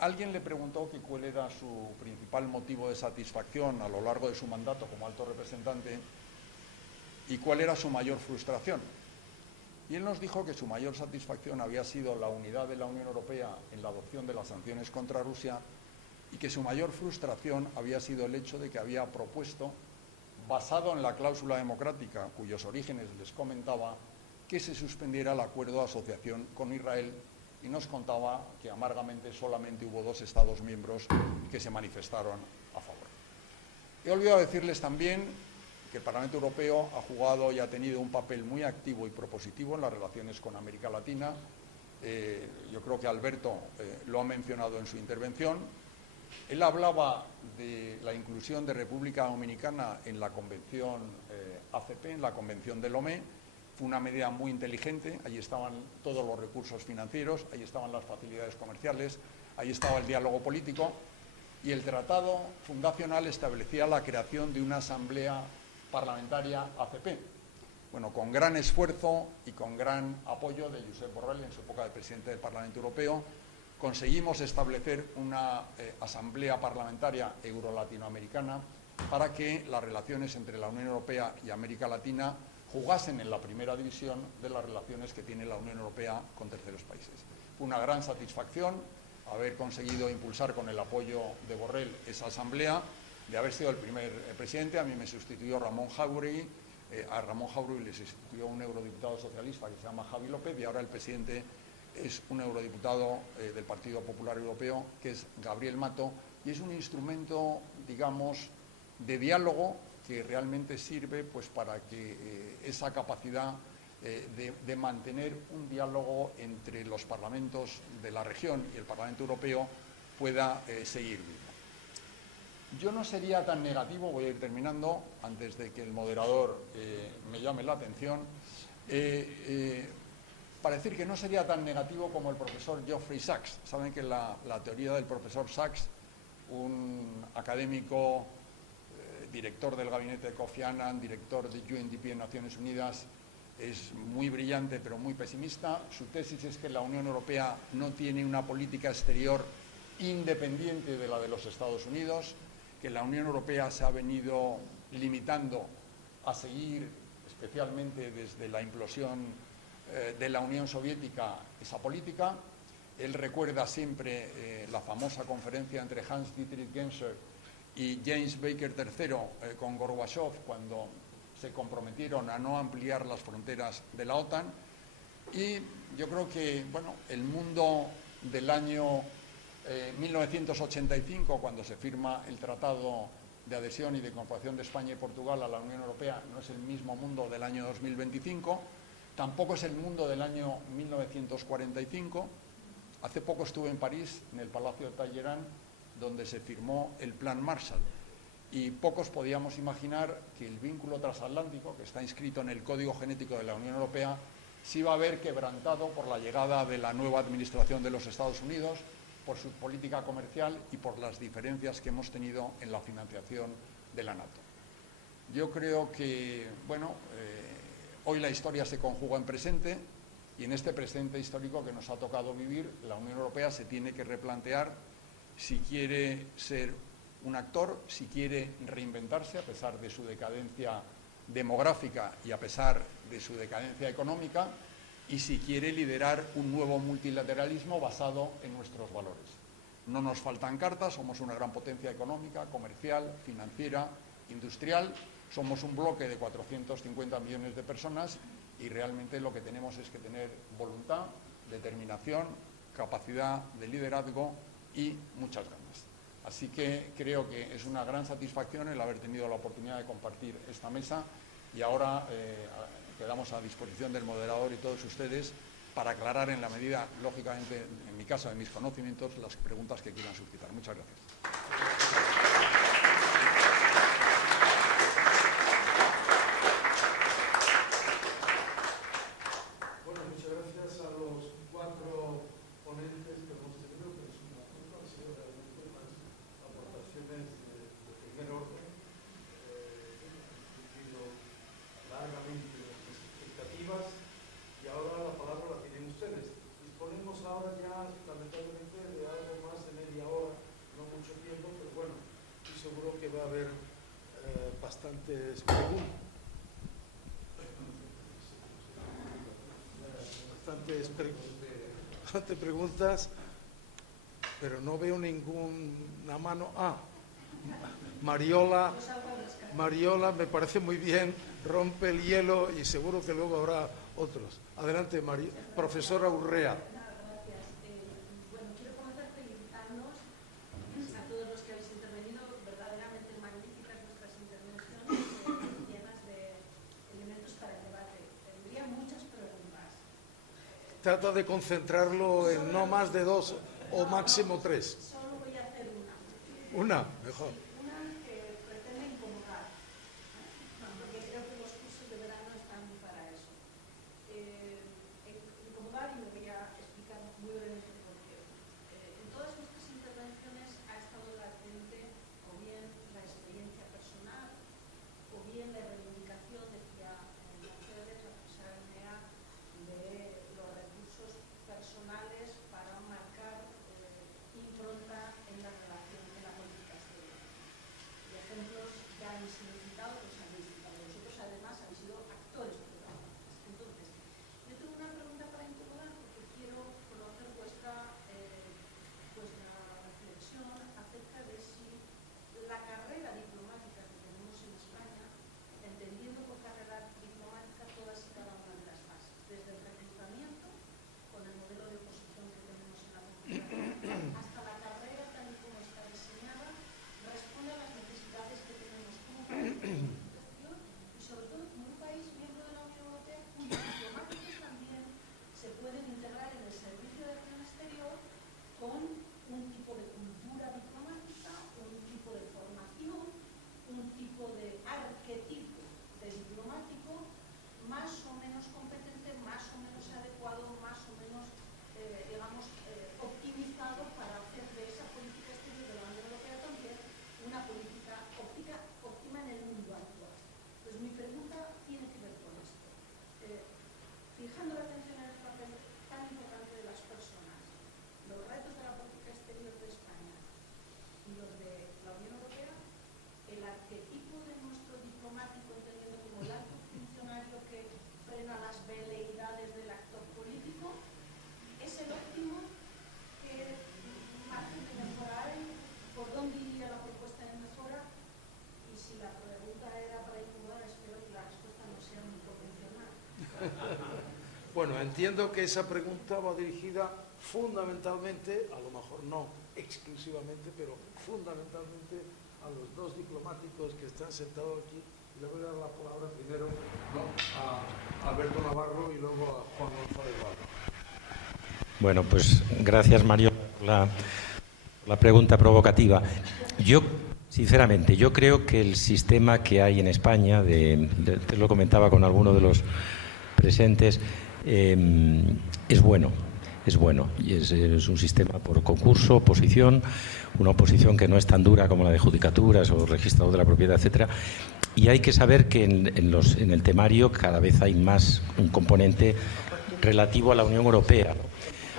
alguien le preguntó que cuál era su principal motivo de satisfacción a lo largo de su mandato como alto representante y cuál era su mayor frustración. Y él nos dijo que su mayor satisfacción había sido la unidad de la Unión Europea en la adopción de las sanciones contra Rusia y que su mayor frustración había sido el hecho de que había propuesto, basado en la cláusula democrática, cuyos orígenes les comentaba, que se suspendiera el acuerdo de asociación con Israel, y nos contaba que amargamente solamente hubo 2 Estados miembros que se manifestaron a favor. He olvidado decirles también que el Parlamento Europeo ha jugado y ha tenido un papel muy activo y propositivo en las relaciones con América Latina. Yo creo que Alberto lo ha mencionado en su intervención. Él hablaba de la inclusión de República Dominicana en la Convención ACP, en la Convención de Lomé. Fue una medida muy inteligente, allí estaban todos los recursos financieros, ahí estaban las facilidades comerciales, ahí estaba el diálogo político, y el tratado fundacional establecía la creación de una asamblea parlamentaria ACP. Bueno, con gran esfuerzo y con gran apoyo de Josep Borrell en su época de presidente del Parlamento Europeo, conseguimos establecer una asamblea parlamentaria euro-latinoamericana para que las relaciones entre la Unión Europea y América Latina jugasen en la primera división de las relaciones que tiene la Unión Europea con terceros países. Fue una gran satisfacción haber conseguido impulsar con el apoyo de Borrell esa asamblea, de haber sido el primer presidente. A mí me sustituyó Ramón Jáuregui, a Ramón Jáuregui le sustituyó un eurodiputado socialista que se llama Javi López, y ahora el presidente es un eurodiputado del Partido Popular Europeo, que es Gabriel Mato, y es un instrumento, digamos, de diálogo que realmente sirve pues, para que esa capacidad de mantener un diálogo entre los parlamentos de la región y el Parlamento Europeo pueda seguir vivo. Yo no sería tan negativo, voy a ir terminando, antes de que el moderador me llame la atención, para decir que no sería tan negativo como el profesor Geoffrey Sachs. Saben que la teoría del profesor Sachs, un académico, director del gabinete de Kofi Annan, director de UNDP en Naciones Unidas, es muy brillante pero muy pesimista. Su tesis es que la Unión Europea no tiene una política exterior independiente de la de los Estados Unidos, que la Unión Europea se ha venido limitando a seguir, especialmente desde la implosión de la Unión Soviética, esa política. Él recuerda siempre la famosa conferencia entre Hans-Dietrich Genscher y James Baker III con Gorbachev, cuando se comprometieron a no ampliar las fronteras de la OTAN. Y yo creo que bueno, el mundo del año 1985, cuando se firma el Tratado de Adhesión y de Incorporación de España y Portugal a la Unión Europea, no es el mismo mundo del año 2025, tampoco es el mundo del año 1945. Hace poco estuve en París, en el Palacio de Talleyrand, donde se firmó el Plan Marshall, y pocos podíamos imaginar que el vínculo transatlántico, que está inscrito en el Código Genético de la Unión Europea, se iba a ver quebrantado por la llegada de la nueva administración de los Estados Unidos, por su política comercial y por las diferencias que hemos tenido en la financiación de la NATO. Yo creo que, bueno, hoy la historia se conjuga en presente, y en este presente histórico que nos ha tocado vivir, la Unión Europea se tiene que replantear si quiere ser un actor, si quiere reinventarse a pesar de su decadencia demográfica y a pesar de su decadencia económica, y si quiere liderar un nuevo multilateralismo basado en nuestros valores. No nos faltan cartas, somos una gran potencia económica, comercial, financiera, industrial, somos un bloque de 450 millones de personas y realmente lo que tenemos es que tener voluntad, determinación, capacidad de liderazgo y muchas ganas. Así que creo que es una gran satisfacción el haber tenido la oportunidad de compartir esta mesa, y ahora quedamos a disposición del moderador y todos ustedes para aclarar en la medida, lógicamente, en mi caso, de mis conocimientos, las preguntas que quieran suscitar. Muchas gracias. Bueno, muchas gracias a los 4 ponentes que hemos tenido, que es una han sido realmente unas aportaciones de primer orden, largamente bastantes preguntas, pero no veo ninguna mano. Mariola, me parece muy bien, rompe el hielo y seguro que luego habrá otros. Adelante, profesora Urrea. Gracias. Bueno, quiero comenzar felicitarnos a todos los que habéis intervenido. Verdaderamente magníficas vuestras intervenciones, llenas de elementos para el debate. Tendría muchas preguntas. Trata de concentrarlo en no más de 2 o máximo 3. Solo voy a hacer una. Una, mejor. Una que pretende incomodar, porque creo que los cursos de verano están para eso. Incomodar, y me voy a explicar muy brevemente por qué. En todas vuestras intervenciones ha estado latente o bien la experiencia personal o bien la reivindicación, decía Mercedes, la profesora Enea, de los recursos personales para marcar impronta en la relación de la política exterior. Y ejemplos ya han sido citados, los habéis citado vosotros, además han sido actores protagonistas. Entonces, yo tengo una pregunta para incomodar porque quiero conocer vuestra reflexión acerca de si la carrera diplomática que tenemos en España, entendiendo por carrera diplomática todas y cada una de las fases, desde el reclutamiento, con el modelo de oposición que tenemos en la Constitución, hasta la carrera tal y como está diseñada, responde a las necesidades que tenemos como país y sobre todo como un país miembro de la Unión Europea cuyos diplomáticos también se pueden integrar en el servicio de acción exterior con un tipo de cultura diplomática, un tipo de formación, un tipo de arquetipo de diplomático más o menos competente, más o menos adecuado, más o menos, optimizado para hacer de esa política exterior de la Unión Europea también una política óptima en el mundo actual. Pues mi pregunta tiene que ver con esto. Fijando la atención en el papel tan importante de las personas, los retos de la política exterior de España y los de la Unión Europea, el arquetipo de nuestro diplomático, entendiendo como el alto funcionario que frena las veleidades del actor político, es el óptimo. ¿Qué margen de mejora hay? ¿Por dónde iría la propuesta de mejora? Y si la pregunta era para incomodar, espero que la respuesta no sea muy convencional. Bueno, entiendo que esa pregunta va dirigida fundamentalmente, a lo mejor no exclusivamente, pero fundamentalmente a los dos diplomáticos que están sentados aquí. Y le voy a dar la palabra primero a Alberto Navarro y luego a Juan González Barro. Bueno, pues gracias, Mario, por la pregunta provocativa. Yo, sinceramente, yo creo que el sistema que hay en España, te lo comentaba con alguno de los presentes, es bueno. Y es un sistema por concurso, oposición, una oposición que no es tan dura como la de judicaturas o registrador de la propiedad, etcétera. Y hay que saber que en el temario cada vez hay más un componente relativo a la Unión Europea,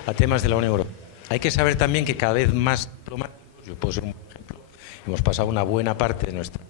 a temas de la Unión Europea. Hay que saber también que cada vez más diplomáticos, yo puedo ser un ejemplo, hemos pasado una buena parte de nuestra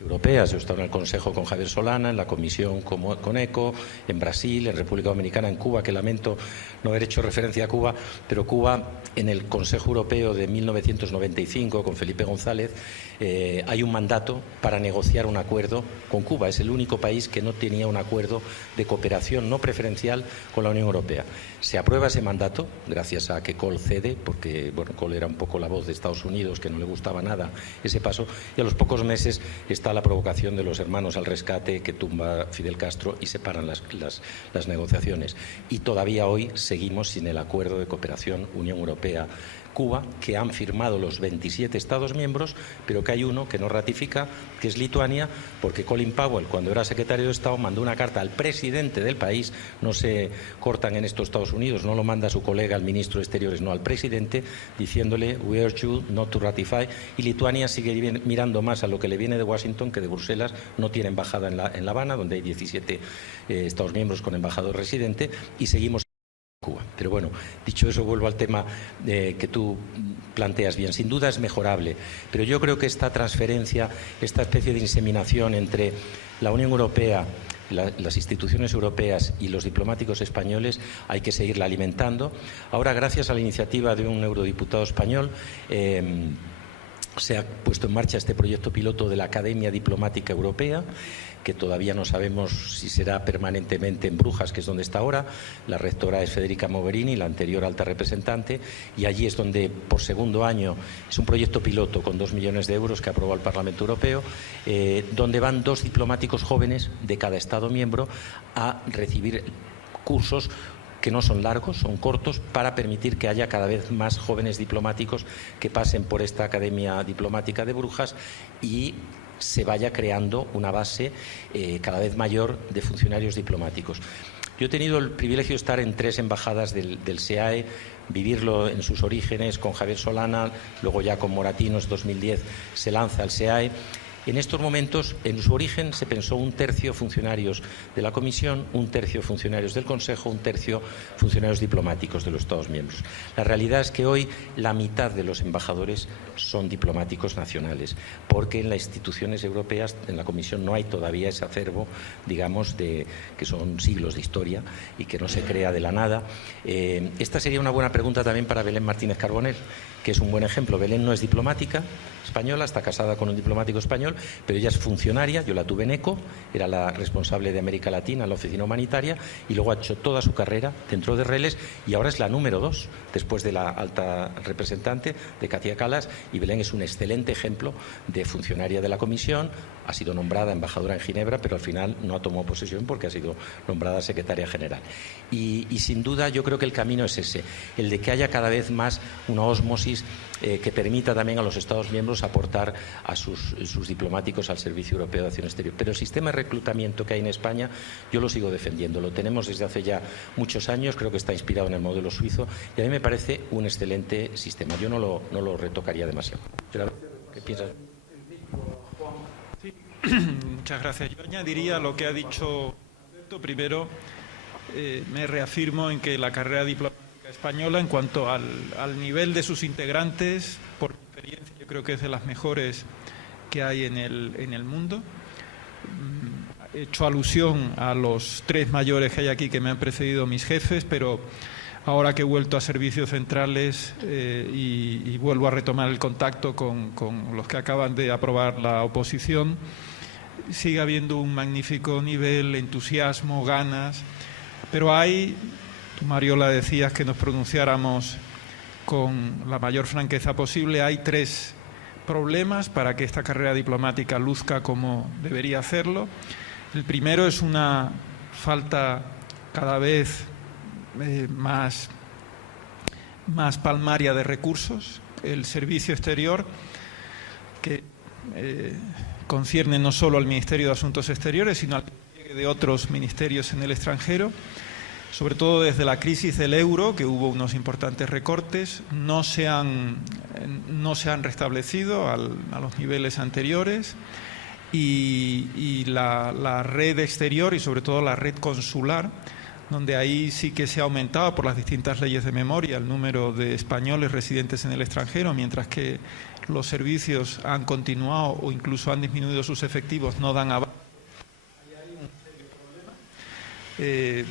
europeas. Yo he estado en el Consejo con Javier Solana, en la Comisión con ECO, en Brasil, en República Dominicana, en Cuba, que lamento no haber hecho referencia a Cuba, pero Cuba, en el Consejo Europeo de 1995, con Felipe González, hay un mandato para negociar un acuerdo con Cuba. Es el único país que no tenía un acuerdo de cooperación no preferencial con la Unión Europea. Se aprueba ese mandato, gracias a que Kohl cede, porque Kohl era un poco la voz de Estados Unidos, que no le gustaba nada ese paso, y a los pocos meses está la provocación de los hermanos al rescate que tumba Fidel Castro y se paran las negociaciones. Y todavía hoy seguimos sin el acuerdo de cooperación Unión Europea-Cuba, que han firmado los 27 Estados miembros, pero que hay uno que no ratifica, que es Lituania, porque Colin Powell, cuando era secretario de Estado, mandó una carta al presidente del país. No se cortan en estos Estados Unidos, no lo manda su colega, el ministro de Exteriores, no, al presidente, diciéndole "we urge you not to ratify", y Lituania sigue mirando más a lo que le viene de Washington que de Bruselas. No tiene embajada en La Habana, donde hay 17 Estados miembros con embajador residente, y seguimos Cuba. Pero bueno, dicho eso, vuelvo al tema que tú planteas bien. Sin duda es mejorable, pero yo creo que esta transferencia, esta especie de inseminación entre la Unión Europea, las instituciones europeas y los diplomáticos españoles, hay que seguirla alimentando. Ahora, gracias a la iniciativa de un eurodiputado español, se ha puesto en marcha este proyecto piloto de la Academia Diplomática Europea, que todavía no sabemos si será permanentemente en Brujas, que es donde está ahora. La rectora es Federica Mogherini, la anterior alta representante, y allí es donde, por segundo año, es un proyecto piloto con 2 millones de euros que aprobó el Parlamento Europeo, donde van 2 diplomáticos jóvenes de cada Estado miembro a recibir cursos que no son largos, son cortos, para permitir que haya cada vez más jóvenes diplomáticos que pasen por esta Academia Diplomática de Brujas y se vaya creando una base cada vez mayor de funcionarios diplomáticos. Yo he tenido el privilegio de estar en 3 embajadas del SEAE, vivirlo en sus orígenes con Javier Solana, luego ya con Moratinos, 2010 se lanza el SEAE. En estos momentos, en su origen, se pensó 1/3 funcionarios de la Comisión, 1/3 funcionarios del Consejo, 1/3 funcionarios diplomáticos de los Estados miembros. La realidad es que hoy la mitad de los embajadores son diplomáticos nacionales, porque en las instituciones europeas, en la Comisión, no hay todavía ese acervo, digamos, que son siglos de historia y que no se crea de la nada. Esta sería una buena pregunta también para Belén Martínez Carbonell, que es un buen ejemplo. Belén no es diplomática española, está casada con un diplomático español, pero ella es funcionaria. Yo la tuve en ECO, era la responsable de América Latina en la oficina humanitaria, y luego ha hecho toda su carrera dentro de RELES y ahora es la número 2, después de la alta representante de Katia Kallas, y Belén es un excelente ejemplo de funcionaria de la Comisión. Ha sido nombrada embajadora en Ginebra, pero al final no ha tomado posesión porque ha sido nombrada secretaria general. Y sin duda yo creo que el camino es ese, el de que haya cada vez más una ósmosis que permita también a los Estados miembros aportar a sus diplomáticos al Servicio Europeo de Acción Exterior. Pero el sistema de reclutamiento que hay en España yo lo sigo defendiendo, lo tenemos desde hace ya muchos años, creo que está inspirado en el modelo suizo y a mí me parece un excelente sistema. Yo no lo retocaría demasiado. ¿Qué piensas? Sí. Muchas gracias. Yo añadiría lo que ha dicho Alberto. Primero, me reafirmo en que la carrera diplomática española, en cuanto al nivel de sus integrantes, por experiencia, yo creo que es de las mejores que hay en el mundo. He hecho alusión a los 3 mayores que hay aquí que me han precedido mis jefes, pero ahora que he vuelto a servicios centrales y vuelvo a retomar el contacto con los que acaban de aprobar la oposición, sigue habiendo un magnífico nivel, entusiasmo, ganas, pero hay, tú, Mariola, decías que nos pronunciáramos con la mayor franqueza posible. Hay 3 problemas para que esta carrera diplomática luzca como debería hacerlo. El primero es una falta cada vez más palmaria de recursos. El servicio exterior, que concierne no solo al Ministerio de Asuntos Exteriores, sino al de otros ministerios en el extranjero, sobre todo desde la crisis del euro, que hubo unos importantes recortes, no se han restablecido a los niveles anteriores, y la red exterior y sobre todo la red consular, donde ahí sí que se ha aumentado por las distintas leyes de memoria el número de españoles residentes en el extranjero, mientras que los servicios han continuado o incluso han disminuido sus efectivos, no dan abasto. Ahí hay un serio problema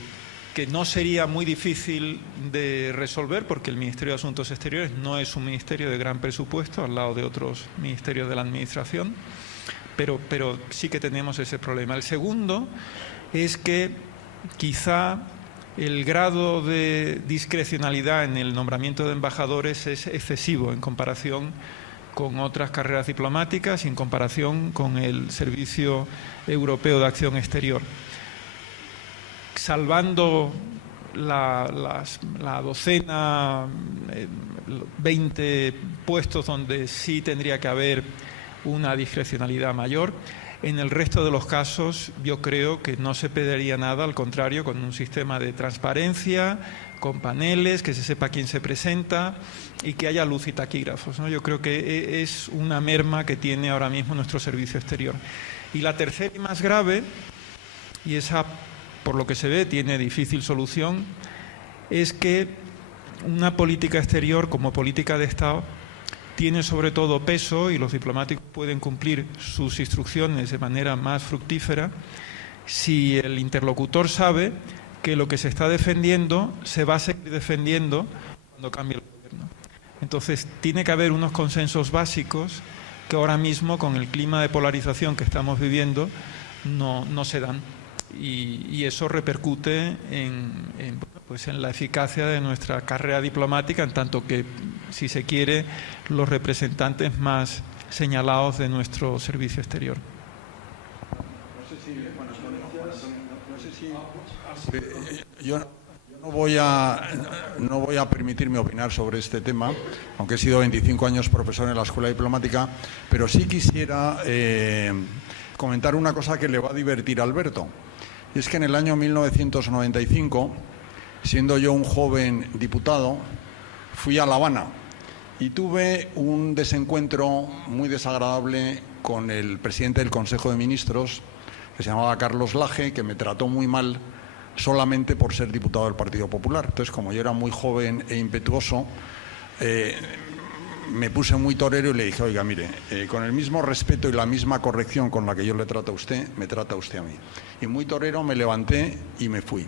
que no sería muy difícil de resolver, porque el Ministerio de Asuntos Exteriores no es un ministerio de gran presupuesto al lado de otros ministerios de la Administración, pero sí que tenemos ese problema. El segundo es que quizá el grado de discrecionalidad en el nombramiento de embajadores es excesivo en comparación con otras carreras diplomáticas y en comparación con el Servicio Europeo de Acción Exterior. Salvando la docena, 20 puestos donde sí tendría que haber una discrecionalidad mayor, en el resto de los casos yo creo que no se perdería nada, al contrario, con un sistema de transparencia, con paneles, que se sepa quién se presenta y que haya luz y taquígrafos, ¿no? Yo creo que es una merma que tiene ahora mismo nuestro servicio exterior. Y la tercera y más grave, y esa por lo que se ve tiene difícil solución, es que una política exterior como política de Estado tiene sobre todo peso y los diplomáticos pueden cumplir sus instrucciones de manera más fructífera si el interlocutor sabe que lo que se está defendiendo se va a seguir defendiendo cuando cambie el gobierno. Entonces, tiene que haber unos consensos básicos que ahora mismo, con el clima de polarización que estamos viviendo, no se dan. Y eso repercute en la eficacia de nuestra carrera diplomática, en tanto que, si se quiere, los representantes más señalados de nuestro servicio exterior. Yo no voy a permitirme opinar sobre este tema, aunque he sido 25 años profesor en la Escuela Diplomática, pero sí quisiera comentar una cosa que le va a divertir a Alberto. Y es que en el año 1995, siendo yo un joven diputado, fui a La Habana y tuve un desencuentro muy desagradable con el presidente del Consejo de Ministros, que se llamaba Carlos Lage, que me trató muy mal solamente por ser diputado del Partido Popular. Entonces, como yo era muy joven e impetuoso, me puse muy torero y le dije: oiga, mire, con el mismo respeto y la misma corrección con la que yo le trato a usted, me trata usted a mí. Y muy torero me levanté y me fui.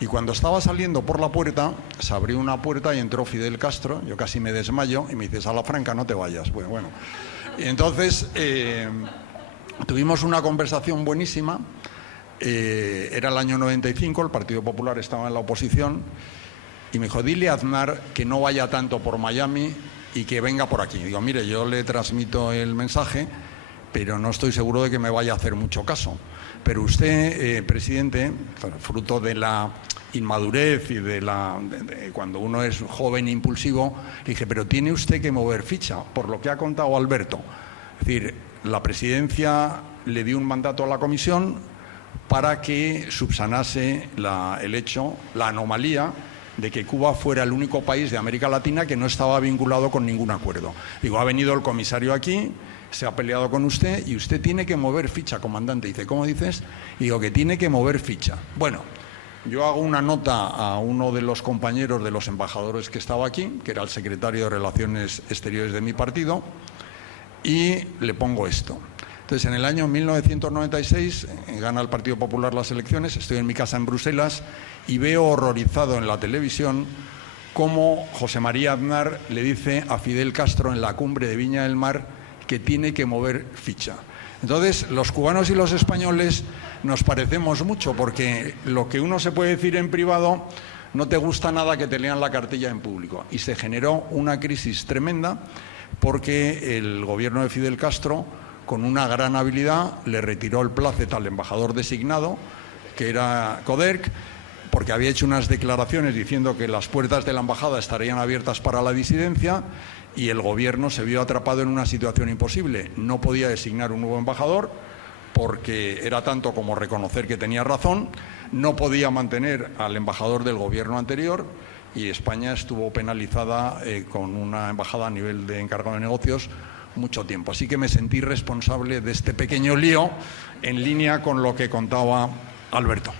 Y cuando estaba saliendo por la puerta, se abrió una puerta y entró Fidel Castro. Yo casi me desmayo y me dice: Salafranca, no te vayas. Bueno. Y entonces tuvimos una conversación buenísima. Era el año 95, el Partido Popular estaba en la oposición, y me dijo: dile a Aznar que no vaya tanto por Miami y que venga por aquí. Digo: mire, yo le transmito el mensaje, pero no estoy seguro de que me vaya a hacer mucho caso. Pero usted, presidente, fruto de la inmadurez y de cuando uno es joven e impulsivo, le dije: pero tiene usted que mover ficha, por lo que ha contado Alberto. Es decir, la presidencia le dio un mandato a la comisión para que subsanase la anomalía de que Cuba fuera el único país de América Latina que no estaba vinculado con ningún acuerdo. Digo: ha venido el comisario aquí, se ha peleado con usted y usted tiene que mover ficha, comandante. Dice: ¿cómo dices? Y digo: que tiene que mover ficha. Bueno, yo hago una nota a uno de los compañeros de los embajadores que estaba aquí, que era el secretario de Relaciones Exteriores de mi partido, y le pongo esto. Entonces, en el año 1996 gana el Partido Popular las elecciones, estoy en mi casa en Bruselas y veo horrorizado en la televisión cómo José María Aznar le dice a Fidel Castro en la cumbre de Viña del Mar que tiene que mover ficha. Entonces, los cubanos y los españoles nos parecemos mucho, porque lo que uno se puede decir en privado no te gusta nada que te lean la cartilla en público. Y se generó una crisis tremenda porque el gobierno de Fidel Castro, con una gran habilidad, le retiró el plácet al embajador designado, que era Koderk, porque había hecho unas declaraciones diciendo que las puertas de la embajada estarían abiertas para la disidencia, y el gobierno se vio atrapado en una situación imposible. No podía designar un nuevo embajador porque era tanto como reconocer que tenía razón, no podía mantener al embajador del gobierno anterior, y España estuvo penalizada con una embajada a nivel de encargado de negocios mucho tiempo. Así que me sentí responsable de este pequeño lío, en línea con lo que contaba Alberto.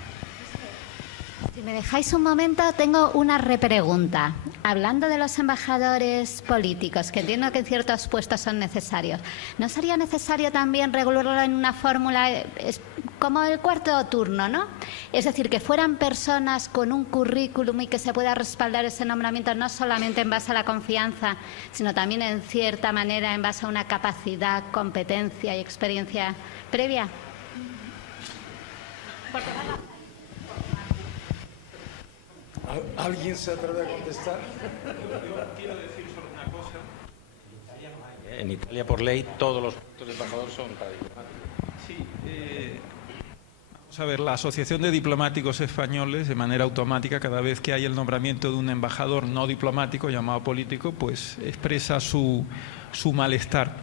Si me dejáis un momento, tengo una repregunta. Hablando de los embajadores políticos, que entiendo que en ciertos puestos son necesarios, ¿no sería necesario también regularlo en una fórmula como el cuarto turno, ¿no? Es decir, que fueran personas con un currículum y que se pueda respaldar ese nombramiento no solamente en base a la confianza, sino también en cierta manera en base a una capacidad, competencia y experiencia previa? ¿Alguien se atreve a contestar? Yo quiero decir solo una cosa. En Italia, por ley, todos los puestos de embajador son para diplomáticos. Sí, vamos a ver, la Asociación de Diplomáticos Españoles, de manera automática, cada vez que hay el nombramiento de un embajador no diplomático, llamado político, pues expresa su malestar.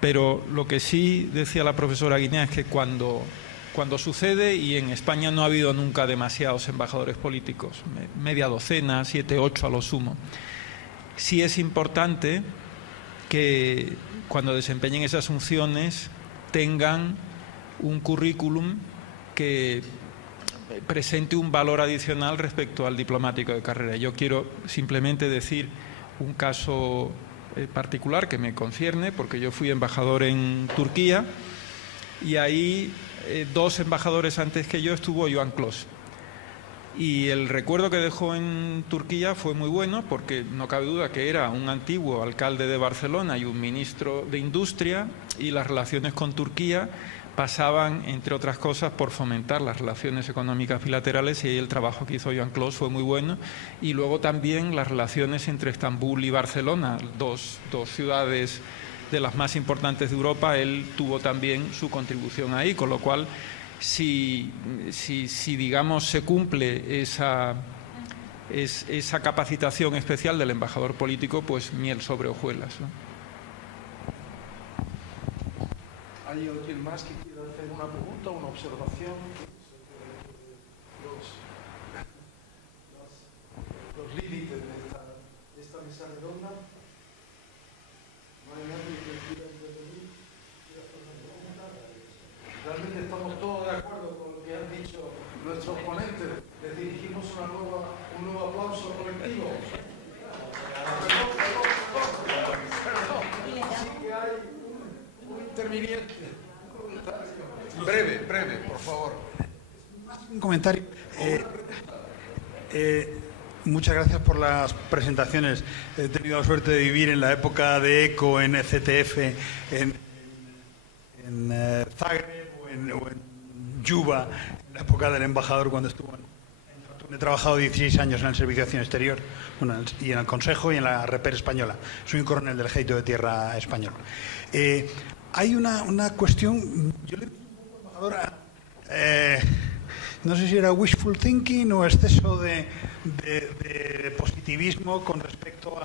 Pero lo que sí decía la profesora Guinea es que cuando sucede, y en España no ha habido nunca demasiados embajadores políticos, media docena, 7, 8 a lo sumo, sí es importante que cuando desempeñen esas funciones tengan un currículum que presente un valor adicional respecto al diplomático de carrera. Yo quiero simplemente decir un caso particular que me concierne, porque yo fui embajador en Turquía y ahí 2 embajadores antes que yo estuvo Joan Clos. Y el recuerdo que dejó en Turquía fue muy bueno, porque no cabe duda que era un antiguo alcalde de Barcelona y un ministro de Industria, y las relaciones con Turquía pasaban, entre otras cosas, por fomentar las relaciones económicas bilaterales, y ahí el trabajo que hizo Joan Clos fue muy bueno. Y luego también las relaciones entre Estambul y Barcelona, dos ciudades de las más importantes de Europa, él tuvo también su contribución ahí, con lo cual, si digamos, se cumple esa capacitación especial del embajador político, pues miel sobre hojuelas, ¿no? ¿Hay alguien más que quiera hacer una pregunta, una observación? Los límites de esta mesa redonda. ¿No hay nadie que quiera intervenir? ¿Quiera hacer una pregunta? Realmente estamos todos de acuerdo con lo que han dicho nuestros ponentes. Les dirigimos un nuevo aplauso colectivo. Sí que hay un interviniente. Breve, por favor. Un comentario. Muchas gracias por las presentaciones. He tenido la suerte de vivir en la época de ECO, en ECTF, en Zagreb o en Yuba, en la época del embajador cuando estuvo en He trabajado 16 años en el Servicio de Acción Exterior, y en el Consejo y en la Reper española. Soy un coronel del Ejército de Tierra español. Hay una cuestión, yo le pido un poco, embajadora, no sé si era wishful thinking o exceso de positivismo con respecto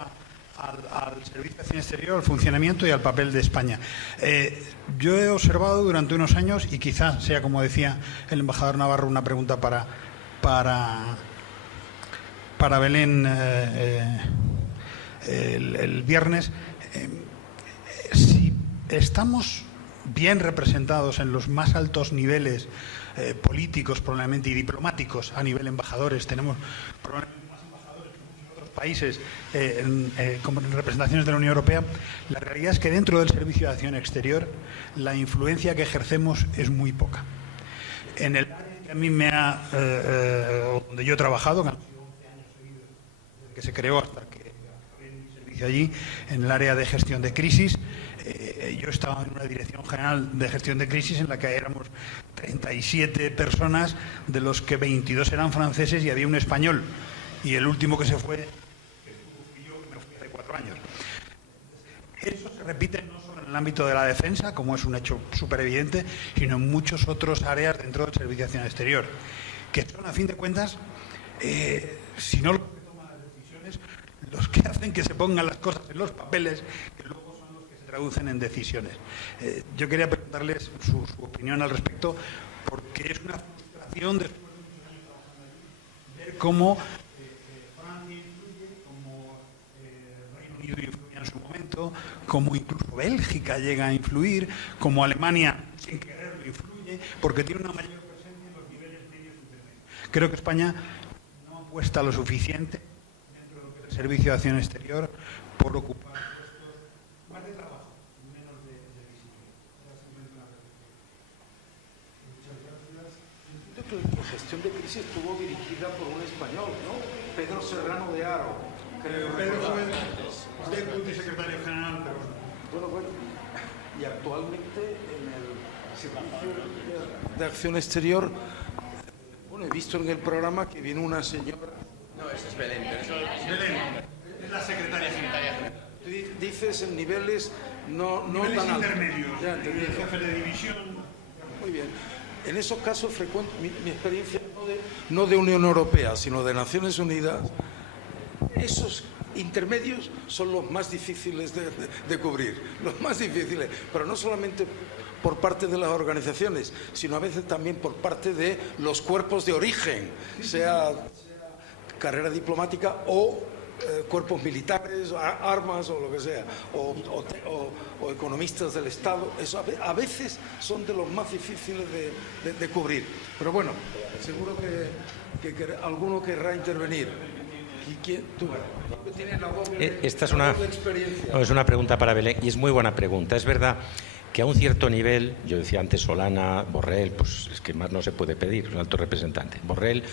al Servicio de Acción Exterior, al funcionamiento y al papel de España. Yo he observado durante unos años, y quizás sea, como decía el embajador Navarro, una pregunta para Belén el viernes, si estamos bien representados en los más altos niveles políticos probablemente y diplomáticos a nivel embajadores, tenemos probablemente más embajadores que muchos otros países como en representaciones de la Unión Europea. La realidad es que dentro del Servicio de Acción Exterior la influencia que ejercemos es muy poca. En el área que a mí donde yo he trabajado, que han sido 11 años seguidos desde que se creó hasta que acabé mi servicio allí, en el área de gestión de crisis, yo estaba en una dirección general de gestión de crisis en la que éramos 37 personas, de los que 22 eran franceses y había un español, y el último que se fue, que fui yo, que me fui hace 4 años. Eso se repite no solo en el ámbito de la defensa, como es un hecho súper evidente, sino en muchas otras áreas dentro del Servicio de Acción Exterior, que son, a fin de cuentas, si no los que toman las decisiones, los que hacen que se pongan las cosas en los papeles, que luego son los que se traducen en decisiones. Yo quería preguntarles su opinión al respecto, porque es una frustración después de muchos años trabajando allí, ver cómo Francia influye, cómo Reino Unido influye en su momento, cómo incluso Bélgica llega a influir, cómo Alemania, sin quererlo, influye, porque tiene una mayor presencia en los niveles medios intermedios. Creo que España no apuesta lo suficiente dentro de lo que es el Servicio de Acción Exterior por ocupar puestos más de trabajo, menos de disciplina. Era simplemente una reflexión. Muchas gracias. La gestión de crisis estuvo dirigida por un español, ¿no? Pedro Serrano de Haro. Pedro fue deputy secretario general, pero Bueno, y actualmente en el Servicio de Acción Exterior, bueno, he visto en el programa que viene una señora. No, esa es Belén. Belén es la secretaria general. Tú dices en niveles no Niveles tan altos. intermedios, Ya, entendido. jefe de división. Muy bien. En esos casos frecuentes, mi experiencia no de Unión Europea, sino de Naciones Unidas, esos intermedios son los más difíciles de cubrir, los más difíciles, pero no solamente por parte de las organizaciones, sino a veces también por parte de los cuerpos de origen, sea carrera diplomática o cuerpos militares, armas o lo que sea, o economistas del Estado. Eso a veces son de los más difíciles de cubrir. Pero bueno, seguro que alguno querrá intervenir. ¿Y quién? Tú. Tienes la doble, Esta es la doble experiencia. no, es una pregunta para Belén y es muy buena pregunta. Es verdad que a un cierto nivel, yo decía antes Solana, Borrell, pues es que más no se puede pedir, un alto representante. Borrell,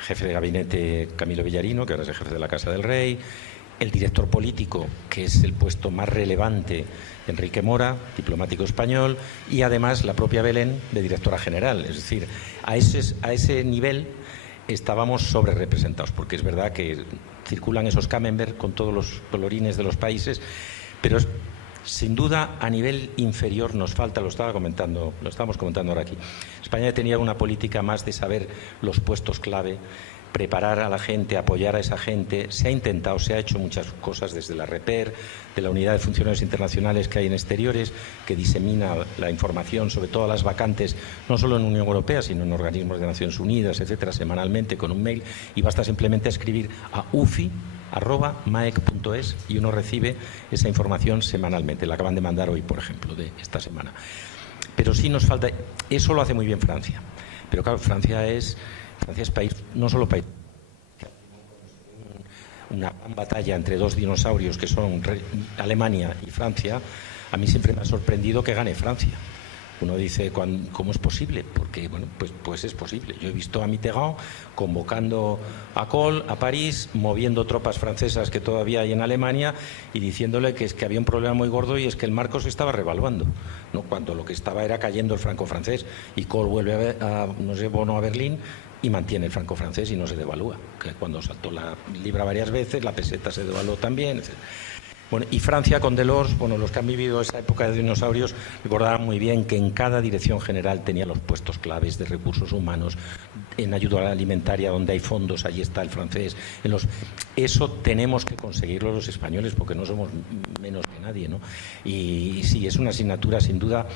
jefe de gabinete Camilo Villarino, que ahora es el jefe de la Casa del Rey, el director político, que es el puesto más relevante, Enrique Mora, diplomático español, y además la propia Belén, de directora general. Es decir, a ese nivel estábamos sobre representados, porque es verdad que circulan esos camembert con todos los colorines de los países, pero sin duda a nivel inferior nos falta, lo estábamos comentando ahora aquí. España tenía una política más de saber los puestos clave, preparar a la gente, apoyar a esa gente. Se ha intentado, se ha hecho muchas cosas desde la REPER, de la Unidad de Funcionarios Internacionales que hay en Exteriores, que disemina la información sobre todas las vacantes, no solo en Unión Europea, sino en organismos de Naciones Unidas, etcétera, semanalmente con un mail, y basta simplemente escribir a ufi@maec.es y uno recibe esa información semanalmente. La acaban de mandar hoy, por ejemplo, de esta semana. Pero sí nos falta, eso lo hace muy bien Francia, pero claro, Francia es país, no solo país, una gran batalla entre dos dinosaurios que son Alemania y Francia. A mí siempre me ha sorprendido que gane Francia. Uno dice, ¿cómo es posible? Porque, bueno, pues es posible. Yo he visto a Mitterrand convocando a Kohl a París, moviendo tropas francesas que todavía hay en Alemania y diciéndole que es que había un problema muy gordo y es que el marco se estaba revaluando, ¿no? Cuando lo que estaba era cayendo el franco francés, y Kohl vuelve a Berlín y mantiene el franco francés y no se devalúa. Que cuando saltó la libra varias veces, la peseta se devaluó también, etc. Bueno, y Francia con Delors, bueno, los que han vivido esa época de dinosaurios recordarán muy bien que en cada dirección general tenía los puestos claves de recursos humanos, en ayuda alimentaria donde hay fondos, allí está el francés. Eso tenemos que conseguirlo los españoles porque no somos menos que nadie, ¿no? Y sí, es una asignatura sin duda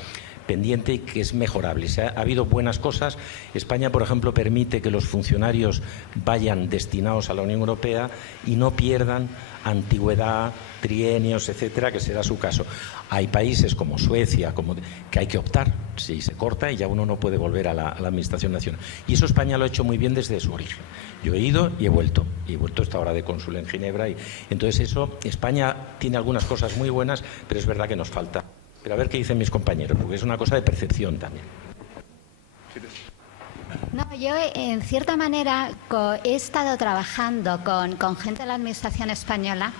pendiente y que es mejorable. Ha habido buenas cosas. España, por ejemplo, permite que los funcionarios vayan destinados a la Unión Europea y no pierdan antigüedad, trienios, etcétera, que será su caso. Hay países como Suecia, que hay que optar, si se corta y ya uno no puede volver a la Administración Nacional. Y eso España lo ha hecho muy bien desde su origen. Yo he ido y he vuelto esta hora de cónsul en Ginebra. Y entonces España tiene algunas cosas muy buenas, pero es verdad que nos falta. Pero a ver qué dicen mis compañeros, porque es una cosa de percepción también. No, yo en cierta manera he estado trabajando con gente de la Administración española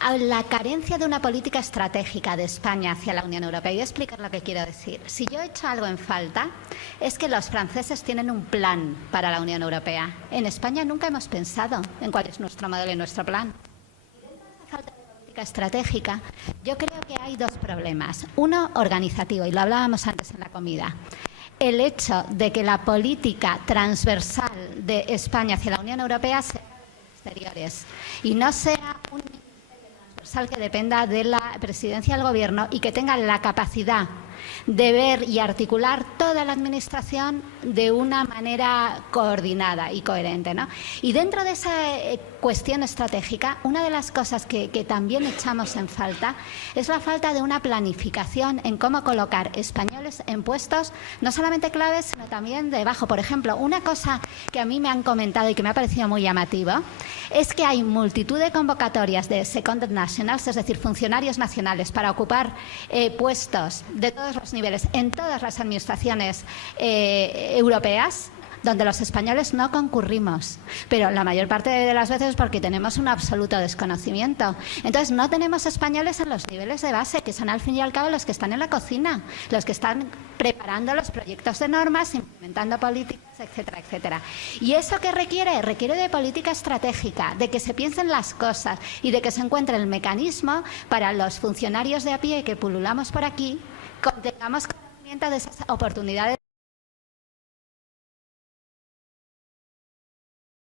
a la carencia de una política estratégica de España hacia la Unión Europea. Y voy a explicar lo que quiero decir. Si yo he hecho algo en falta, es que los franceses tienen un plan para la Unión Europea. En España nunca hemos pensado en cuál es nuestro modelo y nuestro plan. Estratégica, yo creo que hay dos problemas. Uno, organizativo, y lo hablábamos antes en la comida. El hecho de que la política transversal de España hacia la Unión Europea sea exteriores y no sea un ministerio transversal que dependa de la presidencia del Gobierno y que tenga la capacidad de ver y articular toda la Administración de una manera coordinada y coherente, ¿no? Y dentro de esa cuestión estratégica, una de las cosas que también echamos en falta es la falta de una planificación en cómo colocar españoles en puestos no solamente claves, sino también debajo. Por ejemplo, una cosa que a mí me han comentado y que me ha parecido muy llamativo es que hay multitud de convocatorias de seconded nationals, es decir, funcionarios nacionales para ocupar puestos de todos los niveles en todas las administraciones europeas, donde los españoles no concurrimos, pero la mayor parte de las veces es porque tenemos un absoluto desconocimiento. Entonces no tenemos españoles en los niveles de base, que son al fin y al cabo los que están en la cocina, los que están preparando los proyectos de normas, implementando políticas, etcétera, etcétera. ¿Y eso qué requiere? Requiere de política estratégica, de que se piensen las cosas y de que se encuentre el mecanismo para los funcionarios de a pie que pululamos por aquí, tengamos conocimiento de esas oportunidades